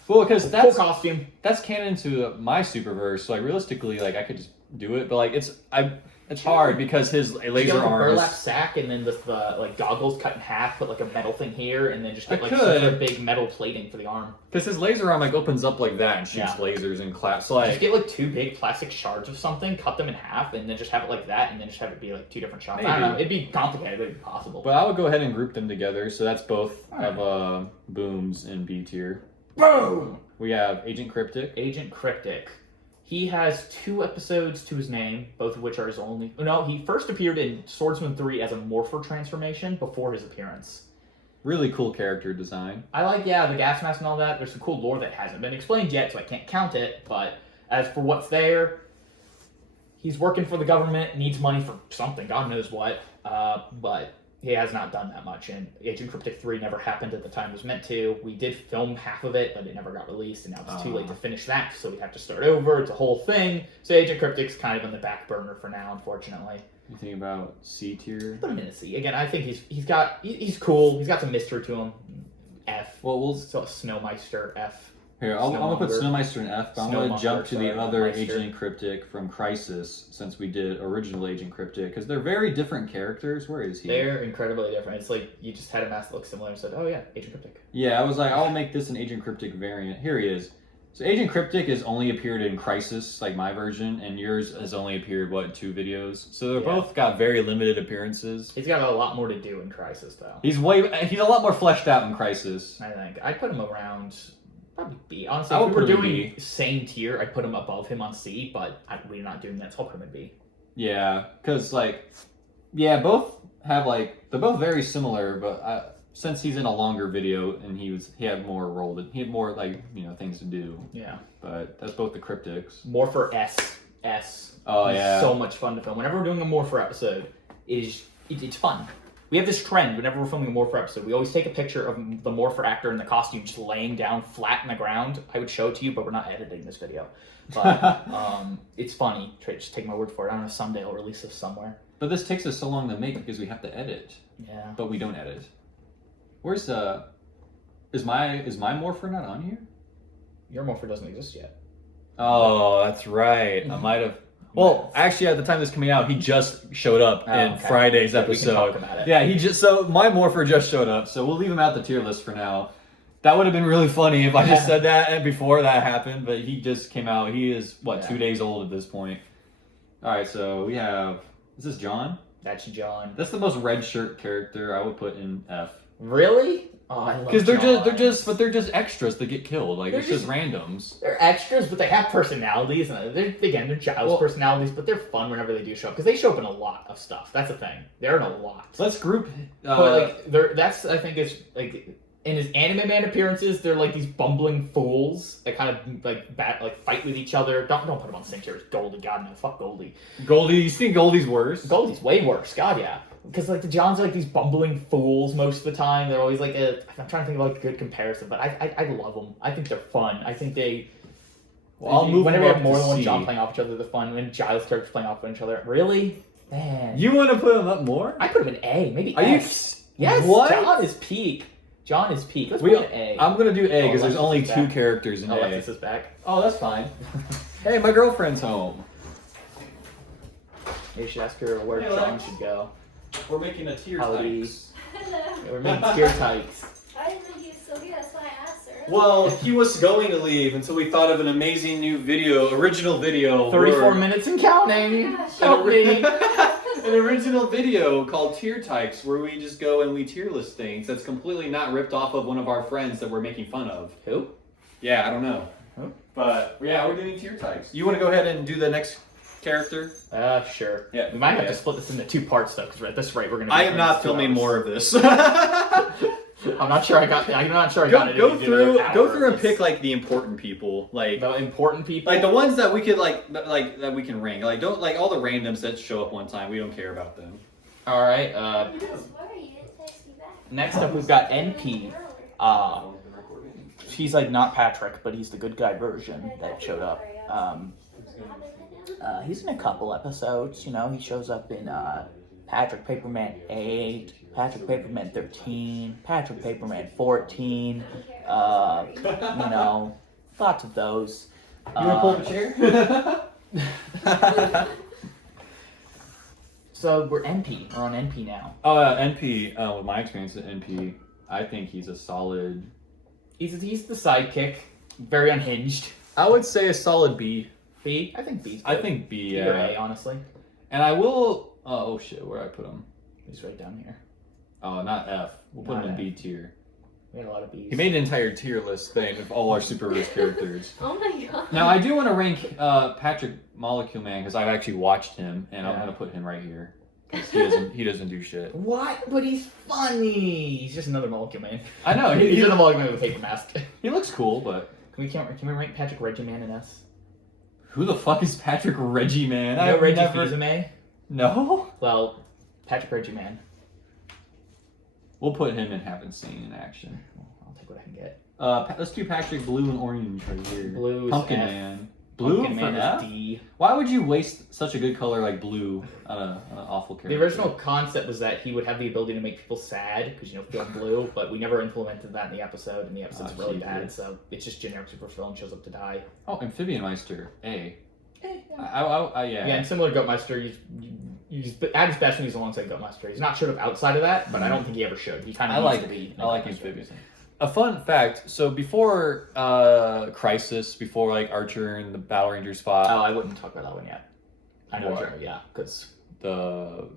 Well, because that's cool costume. That's canon to my SuperVerse. So like realistically, like I could just do it, but like it's hard because his laser arm. Burlap sack and then the like goggles cut in half, put like a metal thing here, and then just get like super big metal plating for the arm. Because his laser arm like opens up like that and shoots lasers and claps. So like just get like 2 big plastic shards of something, cut them in half, and then just have it like that, and then just have it be like 2 different shots. Maybe. I don't know. It'd be complicated, but it'd be possible. But I would go ahead and group them together. So that's both of booms in B tier. Boom. We have Agent Cryptic. Agent Cryptic. He has 2 episodes to his name, both of which are his only... No, he first appeared in Swordsman 3 as a Morpher transformation before his appearance. Really cool character design. I like, the gas mask and all that. There's some cool lore that hasn't been explained yet, so I can't count it. But as for what's there, he's working for the government, needs money for something, God knows what. But he has not done that much, and Agent Cryptic 3 never happened at the time it was meant to. We did film half of it, but it never got released, and now it's too late to finish that, so we have to start over. It's a whole thing. So Agent Cryptic's kind of on the back burner for now, unfortunately. You think about C tier? Put him in a C. Again, I think he's cool. He's got some mystery to him. F. Well, we'll Snowmeister F. Here, I'm gonna put Snowmeister in F, but I'm gonna jump to the other Meister. Agent Cryptic from Crisis, since we did original Agent Cryptic, because they're very different characters. Where is he? They're incredibly different. It's like you just had a mask that looks similar and said, oh yeah, Agent Cryptic. Yeah, I was like, I'll make this an Agent Cryptic variant. Here he is. So Agent Cryptic has only appeared in Crisis, like my version, and yours has only appeared, 2 videos? So they're both got very limited appearances. He's got a lot more to do in Crisis, though. He's a lot more fleshed out in Crisis. I think. I'd put him around... Probably B. Honestly, if we were doing same tier, I'd put him above him on C, but we're not doing that, so I'll put him in B. Yeah, because, both have, they're both very similar, but since he's in a longer video and he had more things to do. Yeah. But that's both the Cryptics. Morpher S. Oh, yeah. So much fun to film. Whenever we're doing a Morpher episode, it's fun. We have this trend whenever we're filming a Morpher episode. We always take a picture of the Morpher actor in the costume just laying down flat in the ground. I would show it to you, but we're not editing this video. But it's funny. Just take my word for it. I don't know, someday I'll release this somewhere. But this takes us so long to make because we have to edit. Yeah. But we don't edit. Where's is my Morpher not on here? Your Morpher doesn't exist yet. Oh, that's right. I might have. Well, actually, at the time this coming out, he just showed up in Friday's episode. We can talk about it. Yeah, my Morpher just showed up, so we'll leave him out the tier list for now. That would have been really funny if I just said that before that happened, but he just came out. He is 2 days old at this point. All right, so we have. Is this John? That's John. That's the most red shirt character I would put in F. Really? Oh, I love because they're just extras that get killed. It's just randoms. They're extras, but they have personalities, and they're Giles personalities, but they're fun whenever they do show up because they show up in a lot of stuff. That's the thing. They're in a lot. Let's group. But that's I think is in his Anime Man appearances, they're like these bumbling fools that kind of fight with each other. Don't put them on the same tier as Goldie. God no, fuck Goldie. Goldie, you think Goldie's worse? Goldie's way worse. God yeah. Because the Johns are these bumbling fools most of the time. They're always I'm trying to think of a good comparison, but I love them. I think they're fun. I think they. Well, I'll move whenever we have more than one C. John playing off each other, they're fun. When Giles starts playing off each other, really, man. You want to put them up more? I put him in A, maybe. Are S. Yes. What? John is peak. Let's put him in A. I'm gonna do A because there's only 2 characters in A. Alexis is back. Oh, that's fine. Hey, my girlfriend's home. Maybe you should ask her where John should go. We're making a tier Hello. tykes. Hello. Yeah, we're making tier tykes. I didn't know he was still here, that's why I asked her. Well, he was going to leave until we thought of an amazing new original video. 34 minutes and counting. Help me. An original video called Tier Tykes, where we just go and we tier list things. That's completely not ripped off of one of our friends that we're making fun of. Who? Yeah, I don't know. Who? But yeah, we're doing Tier Tykes. You want to go ahead and do the next character? Sure. Yeah. We might have to split this into 2 parts though, because at this rate we're gonna. I am not filming more of this. I'm not sure I got it. Go through and pick like the important people, like the important people, like the ones that we could like that we can rank. Like don't like all the randoms that show up one time. We don't care about them. All right. Next up we've got NP. He's like not Patrick, but he's the good guy version that showed up. He's in a couple episodes. You know, he shows up in Patrick Paperman 8, Patrick Paperman 13, Patrick Paperman 14. You know, lots of those. You want to pull up a chair? So we're NP. We're on NP now. NP. With my experience at NP, I think he's a solid. He's the sidekick. Very unhinged. I would say a solid B. B? I think B's good. I think B. B or A, honestly. And I will. Oh shit! Where I put him? He's right down here. Oh, not F. We'll put him in B tier. We had a lot of B's. He made an entire tier list thing of all our SuperVerse characters. Oh my god. Now I do want to rank Patrick Molecule Man because I've actually watched him, and I'm gonna put him right here because he doesn't do shit. What? But he's funny. He's just another Molecule Man. I know. He's just a Molecule Man with a paper mask. He looks cool, but Can we rank Patrick Reggie Man in S? who the fuck is Patrick Reggie Man? You know Reggie Fils-Aimé? No. Well, Patrick Reggie Man. We'll put him in Haven't Seen in action. I'll take what I can get. Let's do Patrick Blue and Orange right here. Blue is Pumpkin F. Man. Blue Pumpkin Man F? is D. Why would you waste such a good color like blue on an awful character? The original concept was that he would have the ability to make people sad because, you know, feel blue, but we never implemented that in the episode, and the episode's really bad, so it's just generic super villain shows up to die. Oh, Amphibian Meister. A. Yeah. Yeah. And similar to Goatmeister, he's at his best when he's alongside Goatmeister. He's not showed up outside of that, but I don't think he ever should. He kind of needs to be. I like Amphibian. A fun fact, so before Crisis, before like Archer and the Battle Rangers fought... Oh, I wouldn't talk about that one yet. I know, What? yeah, because... The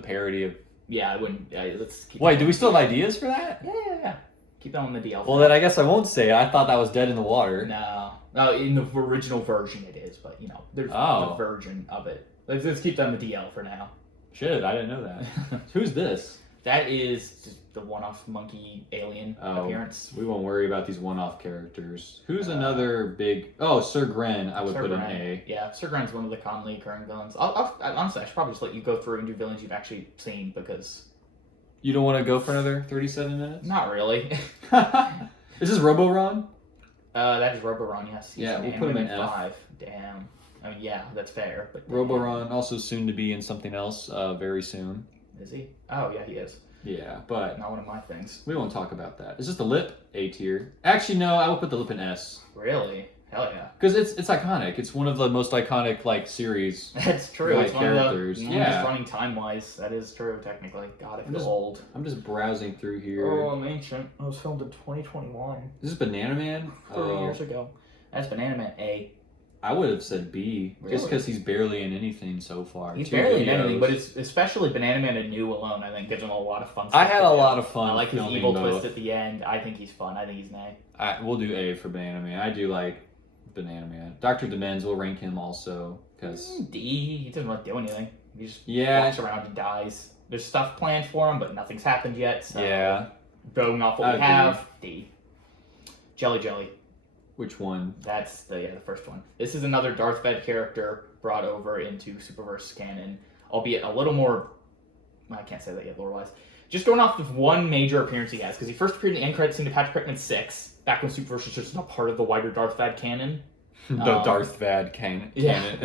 parody of... Yeah, I wouldn't... let's keep Wait, do we still have ideas for that? Yeah. Keep that on the DL. Well, then I guess I won't say it. I thought that was dead in the water. No, in the original version it is, but, you know, there's the version of it. Let's keep that on the DL for now. Shit, I didn't know that. Who's this? That is just the one-off monkey alien appearance. We won't worry about these one-off characters. Who's another big... Oh, Sir Gren, I would put in A. Yeah, Sir Gren's one of the commonly occurring villains. Honestly, I should probably just let you go through and do villains you've actually seen, because... You don't want to go for another 37 minutes? Not really. Is this Roboron? That is Roboron, yes. Yeah, we'll put him in F. 5. Damn. I mean, yeah, that's fair. But Roboron also soon to be in something else very soon. Is he? Oh, yeah, he is. Yeah, but not one of my things. We won't talk about that. Is this the lip? A tier. Actually, no, I will put the lip in S. Really? Hell yeah. Because it's iconic. It's one of the most iconic like series. That's true. It's characters. One of the longest running time wise. That is true, technically. God, I feel old. I'm just browsing through here. Oh, I'm ancient. It was filmed in 2021. Is this Banana Man? 30 years ago. That's Banana Man A. I would have said B, really? just because he's barely in anything so far. He's barely in anything, but it's especially Banana Man and New alone, I think, gives him a lot of fun stuff. I had a lot of fun. I like his evil twist at the end. I think he's fun. I think he's an A. We'll do A for Banana Man. I do like Banana Man. Dr. Demenz, we'll rank him also, because... D. He doesn't really do anything. He just walks around and dies. There's stuff planned for him, but nothing's happened yet, so... Yeah. Going off what we have, D. Jelly. Which one? That's the first one. This is another Darth Vader character brought over into SuperVerse canon, albeit a little more... I can't say that yet, lore-wise. Just going off of one major appearance he has, because he first appeared in the end credits scene to Patrick Pickman 6, back when SuperVerse was just not part of the wider Darth Vader canon. The Darth Vader canon,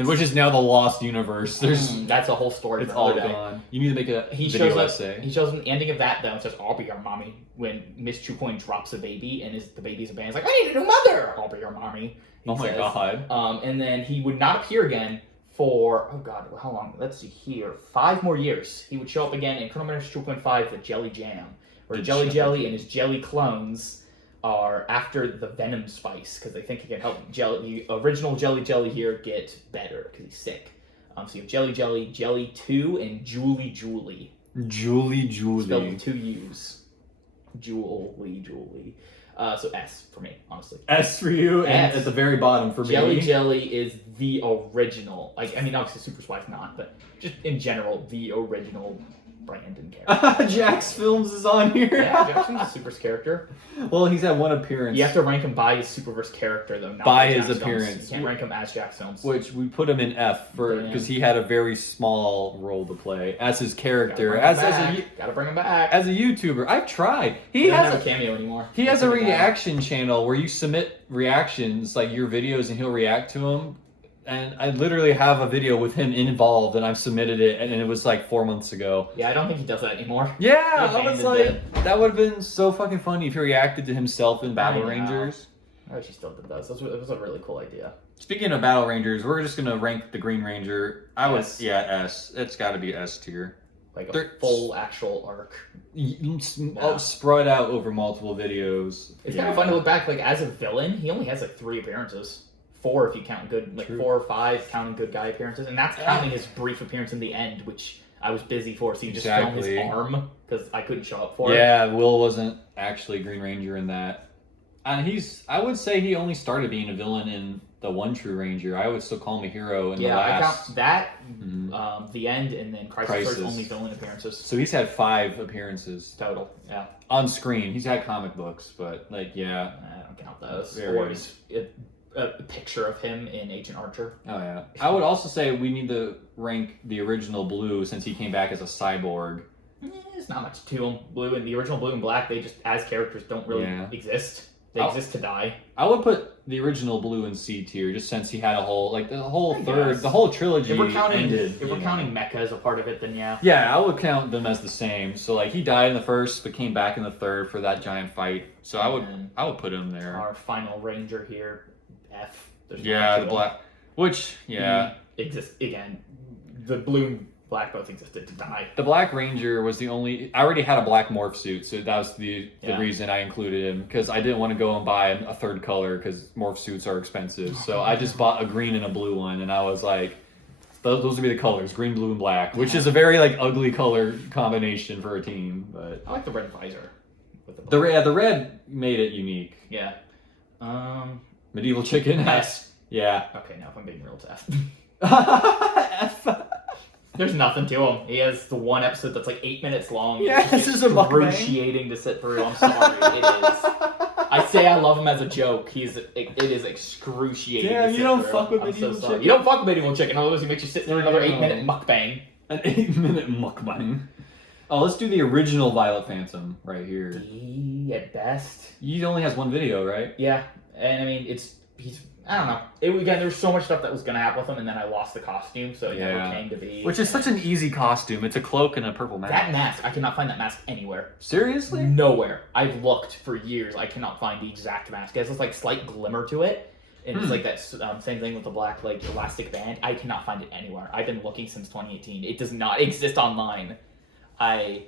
which is now the Lost Universe. That's a whole story. It's all gone. You need to make a video essay. He shows up at the ending of that, though, and says, "I'll be your mommy." When Miss 2 drops a baby, and the baby's a baby, he's like, "I need a new mother. I'll be your mommy." Oh my god. And then he would not appear again for how long? Let's see here, 5 more years. He would show up again in Colonel Menace 2.5, the Jelly Jam, where Jelly and his jelly clones are after the Venom spice because they think it can help the original Jelly here get better because he's sick. So you have Jelly 2, and Julie. Julie. Spelled with 2 U's. Julie. So S for me, honestly. S for you, and at the very bottom for me. Jelly is the original. Like, I mean, obviously Super Spy's not, but just in general, the original Brandon character. Jax Films is on here. Yeah, Jax Films is a Super's character. Well, he's had one appearance. You have to rank him by his Superverse character, though. Not by Jax his Films. appearance. You can't rank him as Jax Films. Which we put him in F for because he had a very small role to play as his character. Gotta bring him back. As a YouTuber, I've tried. He doesn't have a cameo anymore. He has a reaction channel where you submit reactions, like your videos, and he'll react to them. And I literally have a video with him involved, and I've submitted it, and it was like 4 months ago. Yeah, I don't think he does that anymore. Yeah, I was like, that would have been so fucking funny if he reacted to himself in Battle Rangers. I wish he still did that. It was a really cool idea. Speaking of Battle Rangers, we're just gonna rank the Green Ranger. S. S. It's got to be S tier. Like a full actual arc. Spread out over multiple videos. It's kind of fun to look back. Like as a villain, he only has like 3 appearances. 4 if you count good, like 4 or 5 counting good guy appearances, and that's counting his brief appearance in the end, which I was busy for. So you just filmed his arm because I couldn't show up for it. Yeah, Will wasn't actually Green Ranger in that, and I would say he only started being a villain in the One True Ranger. I would still call him a hero in the last. I count that, the end, and then Crisis. Only villain appearances. So he's had 5 appearances total. Yeah, on screen. He's had comic books, but like I don't count those. Or a picture of him in Agent Archer. Oh yeah. I would also say we need to rank the original Blue since he came back as a cyborg. There's not much to him. Blue and the original Blue and Black, they just as characters don't really exist. They exist to die. I would put the original Blue in C tier just since he had a whole the whole trilogy. If we're counting ended, Mecha as a part of it, then yeah. Yeah, I would count them as the same. So like he died in the first but came back in the third for that giant fight. So I would put him there. Our final Ranger here. F. The Black, which he exists again. The Blue and Black both existed to die. The Black Ranger was the only. I already had a black morph suit, so that was the reason I included him because I didn't want to go and buy a third color because morph suits are expensive. So I just bought a green and a blue one, and I was like, those would be the colors: green, blue, and black, which is a very ugly color combination for a team. But I like the red visor. With the red made it unique. Yeah. Medieval Chicken. S. Yeah. Okay, now if I'm being real, it's F. F. There's nothing to him. He has the one episode that's like 8 minutes long. Yeah, this is excruciating to sit through. I'm sorry, it is. I say I love him as a joke. It is excruciating. Damn, you don't fuck with Medieval Chicken. You don't fuck with Medieval Chicken. Otherwise, he makes you sit through another 8-minute mukbang. An 8-minute mukbang. Oh, let's do the original Violet Phantom right here. D at best. He only has 1 video, right? Yeah, and I mean I don't know. Again, there was so much stuff that was gonna happen with him, and then I lost the costume, so it never came to be. Which is such an easy costume. It's a cloak and a purple mask. That mask, I cannot find that mask anywhere. Seriously? Nowhere. I've looked for years. I cannot find the exact mask. It has this slight glimmer to it, and it's like that same thing with the black elastic band. I cannot find it anywhere. I've been looking since 2018. It does not exist online. I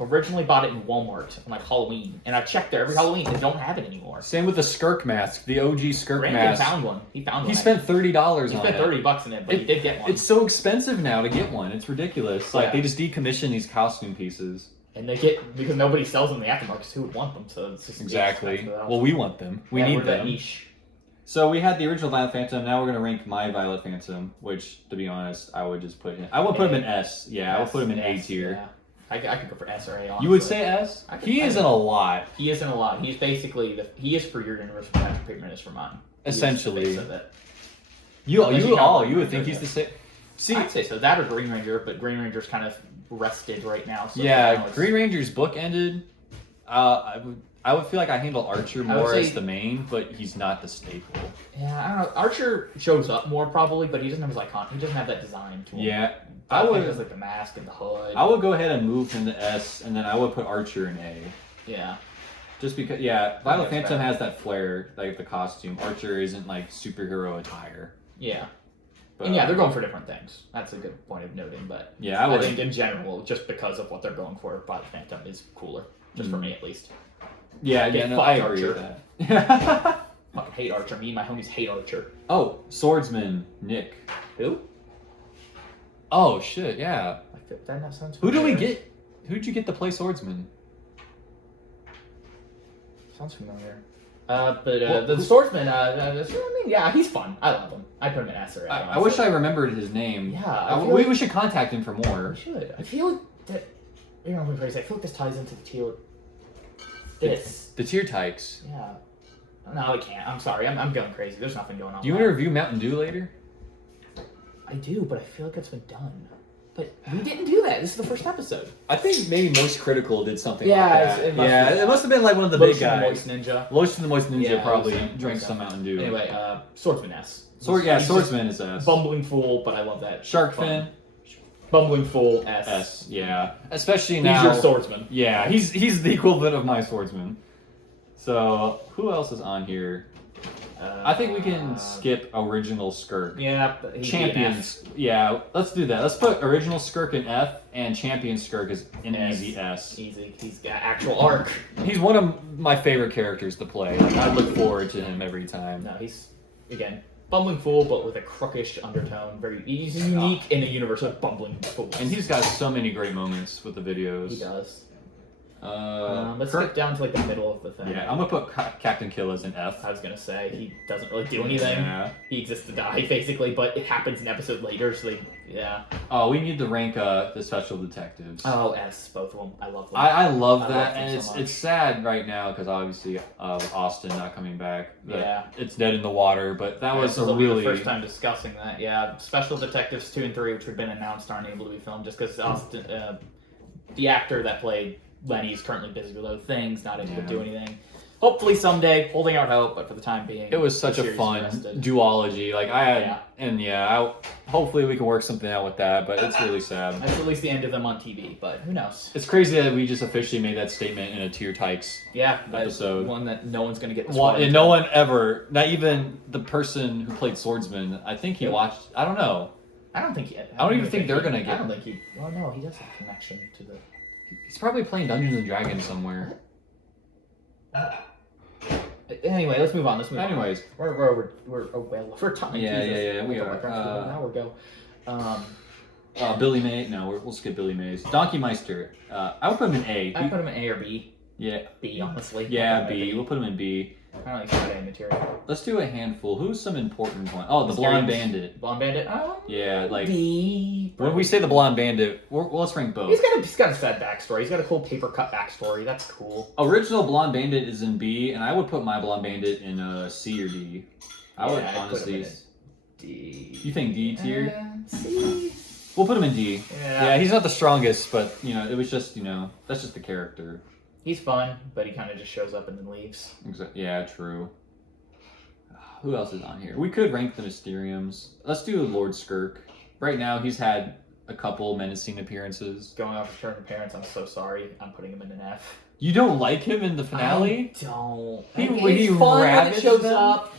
originally bought it in Walmart on Halloween, and I've checked there every Halloween. They don't have it anymore. Same with the Skirk mask, the OG Skirk Brandon mask. found one. He found one. He spent $30 on it. He spent $30 in it, but he did get one. It's so expensive now to get one. It's ridiculous. They just decommission these costume pieces. And because nobody sells them in the aftermarket, so who would want them? So it's just exactly. Well, we want them. We need them. That niche. So we had the original Violet Phantom. Now we're gonna rank my Violet Phantom, which, to be honest, I would just put him. I would put him in S. Yeah, I would put him in A tier. Yeah. I could go for S or A. Honestly. You would say S? He isn't a lot. He isn't a lot. He's basically he is for your universe, but Patrick Bateman is for mine. Essentially. You would think he's the same. See, I'd say so. That or Green Ranger, but Green Ranger's kind of rested right now. So Green Ranger's book ended. I would feel like I handle Archer more as the main, but he's not the staple. Yeah, I don't know. Archer shows up more probably, but he doesn't have his icon. He doesn't have that design to him. Yeah. I would have the mask and the hood. I would go ahead and move him to S, and then I would put Archer in A. Yeah. Just because, Violet Phantom has that flair, the costume. Archer isn't superhero attire. Yeah. But, and they're going for different things. That's a good point of noting. But I think in general, just because of what they're going for, Violet Phantom is cooler, just for me at least. Yeah, Get no, fucked, I agree Archer. with that. Fucking hate Archer. Me and my homies hate Archer. Oh, swordsman Nick. Who? Oh shit, yeah. That not sounds Who do we familiar. get? Who'd you get to play swordsman? Sounds familiar. The swordsman, I mean, yeah, he's fun. I love him. I put him in S already. I wish I remembered his name. Yeah, we should contact him for more. We should. I feel like that. You know, I feel like this ties into the tier. This. The tier tykes. Yeah. No, I can't. I'm sorry. I'm going crazy. There's nothing going on. Do you want to review Mountain Dew later? I do, but I feel like it's been done. But we didn't do that. This is the first episode. I think maybe Moist Critical did something Yeah, like that. It must have been like one of the big guys. Moist Ninja. Lotion the Moist Ninja Yeah, probably it was drank some Mountain Dew. Anyway, Swordsman S. Swordsman is S. Bumbling Fool, but I love that. Shark Fun. Fin. Bumbling Fool S. S. Yeah. Especially He's now. your swordsman. Yeah, he's the equivalent of my swordsman. So who else is on here? I think we can skip original Skirk. Yeah, Champions. Yeah, let's do that. Let's put original Skirk in F and champion Skirk is an easy S. Easy. He's got actual arc. He's one of my favorite characters to play. Like, I look forward to him every time. No, he's again bumbling fool, but with a crookish undertone. He's unique in a universe of bumbling fools. And he's got so many great moments with the videos. He does. Let's Kurt- get down to like the middle of the thing. Yeah, I'm gonna put Captain Kill as an F. I was gonna say he doesn't really do anything. Yeah. He exists to die basically, but it happens an episode later. So yeah. Oh, we need to rank the special detectives. Oh, S, both of them. I love them. I love I that, love them and so it's sad right now because obviously Austin not coming back. Yeah. It's dead in the water. But that was This a will be really the first time discussing that. Yeah, Special Detectives 2 and 3, which had been announced, aren't able to be filmed just because Austin, the actor that played Lenny, is currently busy with other things, not able to do anything. Hopefully someday, holding out hope, but for the time being, It was such the a series fun is rested. duology. Like I had, Yeah. and hopefully we can work something out with that. But it's really sad. That's at least the end of them on TV, but who knows? It's crazy that we just officially made that statement in a tier tykes. Yeah, Episode. one that no one's gonna get. This Well, far and into. no one ever, not even the person who played Swordsman. I think he watched. I don't know. I don't think he. I don't even think they're gonna I get don't think he. Well, no, he does have a connection to the. He's probably playing Dungeons and Dragons somewhere. Anyway, let's move on. Anyways, we're well over time. Yeah, Jesus. yeah, we are. An hour ago. Billy May. No, we'll skip Billy Mays. Donkey Meister. I would put him in A. I put him in A or B. Yeah. B, honestly. Yeah, I'll put him in B. We'll put him in B. I don't like some A material. Let's do a handful. Who's some important one? Oh, the Blonde Mysterious. Bandit. Blonde Bandit. Yeah, like B. when we say the Blonde Bandit, let's rank both. He's got a sad backstory. He's got a cool paper cut backstory. That's cool. Original Blonde Bandit is in B, and I would put my Blonde Bandit in C or D. I would I'd put him honestly. in D. You think D tier? C. We'll put him in D. Yeah. Yeah, he's not the strongest, but it was just that's just the character. He's fun, but he kind of just shows up and then leaves. Yeah, true. Who else is on here? We could rank the Mysteriums. Let's do Lord Skirk. Right now, he's had a couple menacing appearances. Going off his turn of parents, I'm so sorry. I'm putting him in an F. You don't like him in the finale? I don't. He He's fun when it ravaged shows them? up.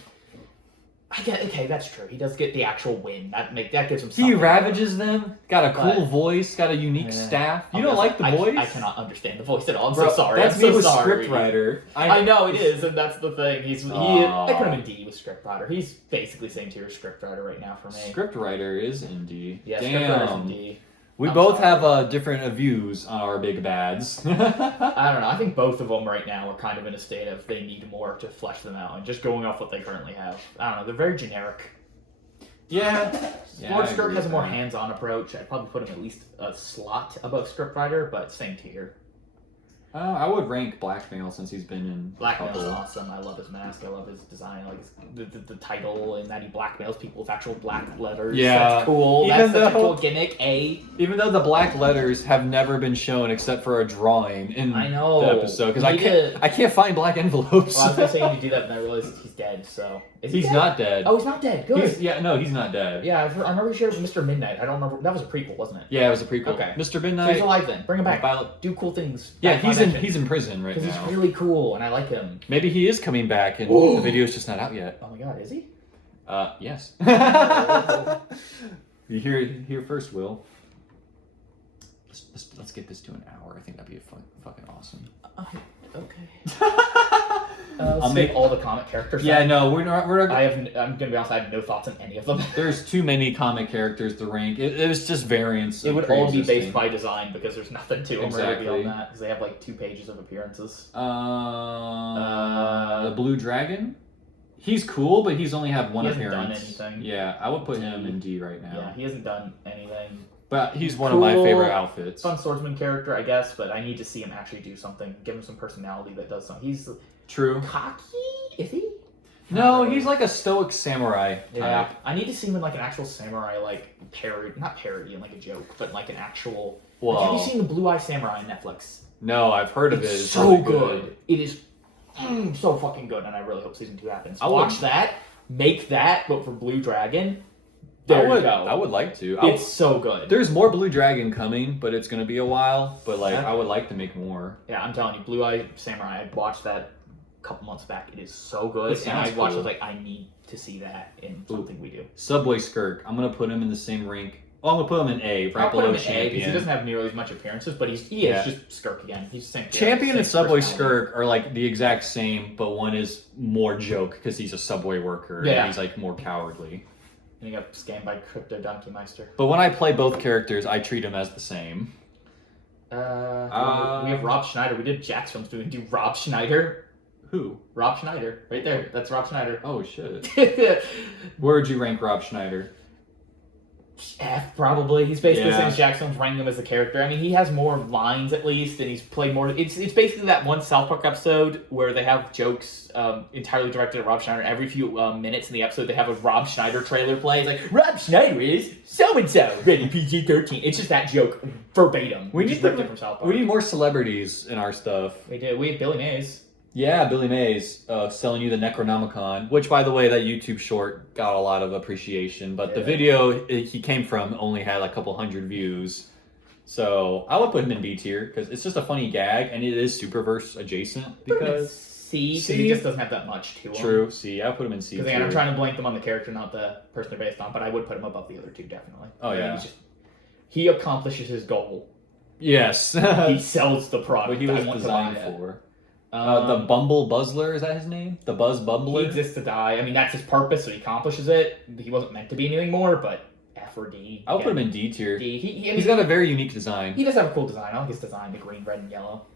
Okay, that's true. He does get the actual win. That gives him. He something. ravages them. Got a cool But- voice. Got a unique Yeah. staff. You I'm don't just- like the voice? I cannot understand the voice at all. I'm Bro, so sorry. That's I'm me so with sorry. scriptwriter. I know it is, and that's the thing. I put him in D with scriptwriter. He's basically same tier as scriptwriter right now for me. Scriptwriter is in D. Yeah, scriptwriter's in Damn. D. We I'm both sorry. have different views on our big bads. I don't know. I think both of them right now are kind of in a state of they need more to flesh them out, and just going off what they currently have. I don't know. They're very generic. Yeah. Lord I Skirk agree has a with more that. hands-on approach. I'd probably put him at least a slot above scriptwriter, but same tier. I would rank Blackmail since he's been in Blackmail's couple. awesome. I love his mask. I love his design. I like the title and that he blackmails people with actual black letters. Yeah. That's cool. Even That's such a though- cool gimmick. A. Even though the black letters have never been shown except for a drawing in I know. the episode because Need to- I can't find black envelopes. Well, I was gonna say you need to do that, but I realized he's dead. So is he He's dead? not dead. Oh, he's not dead. Good. He's not dead. Yeah, I remember he shared with Mr. Midnight. I don't remember. That was a prequel, wasn't it? Yeah, it was a prequel. Okay. Mr. So Midnight. he's alive then. Bring him back. Violet- Do cool things. Yeah, Back he's in prison right because now. he's really cool, and I like him. Maybe he is coming back, and Whoa. the video's just not out yet. Oh my god, is he? Yes. You hear it here first, Will. Let's get this to an hour. I think that'd be fucking awesome. Okay. I'll make make all the comic characters. Yeah, then. no, we're not. I'm gonna be honest. I have no thoughts on any of them. There's too many comic characters to rank. It was just variants. It of would all be pre-existing. based by design because there's nothing to them Exactly. really beyond that because they have like 2 pages of appearances. The Blue Dragon. He's cool, but he's only had one He hasn't appearance. done anything. Yeah, I would put him in D right now. Yeah, he hasn't done anything. But he's one of my Cool. favorite outfits. Fun swordsman character, I guess, but I need to see him actually do something. Give him some personality that does something. He's True. cocky, is he? No, he's like a stoic samurai type. Yeah, I need to see him in like an actual samurai, like not parody and like a joke, but like an actual. Whoa. Like, have you seen the Blue Eye Samurai on Netflix? No, I've heard of it. It's It's so really good. It is so fucking good, and I really hope season 2 happens. I Watch would- that. Make that, but for Blue Dragon. There I would, you go. I would like to. It's so good. There's more Blue Dragon coming, but it's gonna be a while. But like, Okay. I would like to make more. Yeah, I'm telling you, Blue Eye Samurai. I watched that a couple months back. It is so good, It and I sounds watched. cool. I was like, I need to see that in something we do. Subway Skirk. I'm gonna put him in the same rank. Oh, I'm gonna put him in A, right I'll put below him in A Champion. because he doesn't have nearly as much appearances, but he Yeah. is just Skirk again. He's the same. Champion same and Subway personality. Skirk are like the exact same, but one is more joke because he's a subway worker Yeah. and he's like more cowardly. And he got scammed by Crypto Donkey Meister. But when I play both characters, I treat them as the same. We have Rob Schneider. We did Jack's films. Do we do Rob Schneider? Who? Rob Schneider, right there. That's Rob Schneider. Oh shit. Where would you rank Rob Schneider? F probably. He's basically the Yeah. same as Jack's films, ranking him as a character. I mean, he has more lines at least, and he's played more. It's basically that one South Park episode where they have jokes entirely directed at Rob Schneider. Every few minutes in the episode, they have a Rob Schneider trailer play. It's like Rob Schneider is so and so, rated PG-13. It's just that joke verbatim. We Just need ripped it from South Park. We need more celebrities in our stuff. We do. We have Billy Mays. Yeah, Billy Mays selling you the Necronomicon, which, by the way, that YouTube short got a lot of appreciation, but the Yeah. video he came from only had like a couple hundred views. So I would put him in B tier because it's just a funny gag and it is SuperVerse adjacent. Because C, because C? he just doesn't have that much to him. true, C, I put him in C Because tier. again, I'm trying to blank them on the character, not the person they're based on, but I would put him above the other two, definitely. Oh, I mean, yeah. he accomplishes his goal. Yes, He sells the product. what he I was want to buy designed it. for. The Bumble Buzzler, is that his name? The Buzz He Bumbler? exists to die. I mean, that's his purpose, so he accomplishes it. He wasn't meant to be anything more, but F or D. I'll put him in D tier. D. He's got a very unique design. He does have a cool design. I like his design, the green, red, and yellow.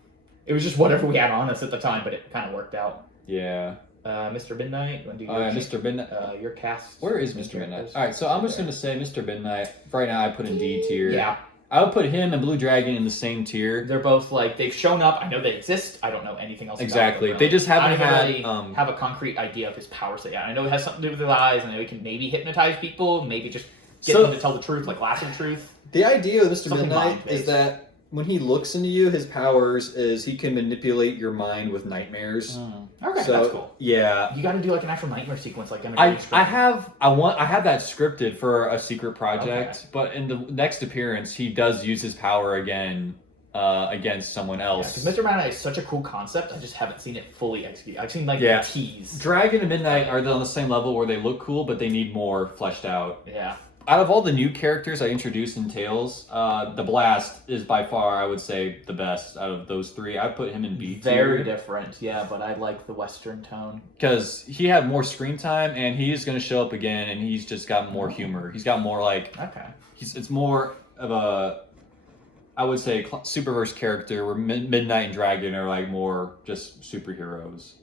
It was just whatever we had on us at the time, but it kind of worked out. Yeah. Mr. Midnight, you want to do Oh, yeah, your, Mr. Midnight. your cast? Where is Mr. Midnight? Alright, so I'm just going to say Mr. Midnight. Right now, I put in D tier. Yeah. I would put him and Blue Dragon in the same tier. They're both like they've shown up. I know they exist. I don't know anything else. Exactly. About them, They just haven't I don't had, really have a concrete idea of his power set yet. I know it has something to do with his eyes. I know he can maybe hypnotize people. Maybe just get them to tell the truth, like Lasso Truth. The idea of Mr. Something Midnight mind-based. is that when he looks into you, his powers is he can manipulate your mind with nightmares. Okay, So, that's cool. Yeah. You got to do like an actual nightmare sequence, like in a I green screen. have that scripted for a secret project, but in the next appearance, he does use his power again against someone else. Because Mr. Midnight is such a cool concept. I just haven't seen it fully executed. I've seen like Yeah. the tease. Dragon and Midnight are on the same level where they look cool, but they need more fleshed out. Yeah. Out of all the new characters I introduced in Tales, the Blast is by far, I would say, the best out of those three. I put him in B tier. Very different, yeah, but I like the Western tone. Because he had more screen time, and he is going to show up again, and he's just got more humor. He's got more, like... Okay. It's more of a... I would say Superverse character where Midnight and Dragon are, like, more just superheroes.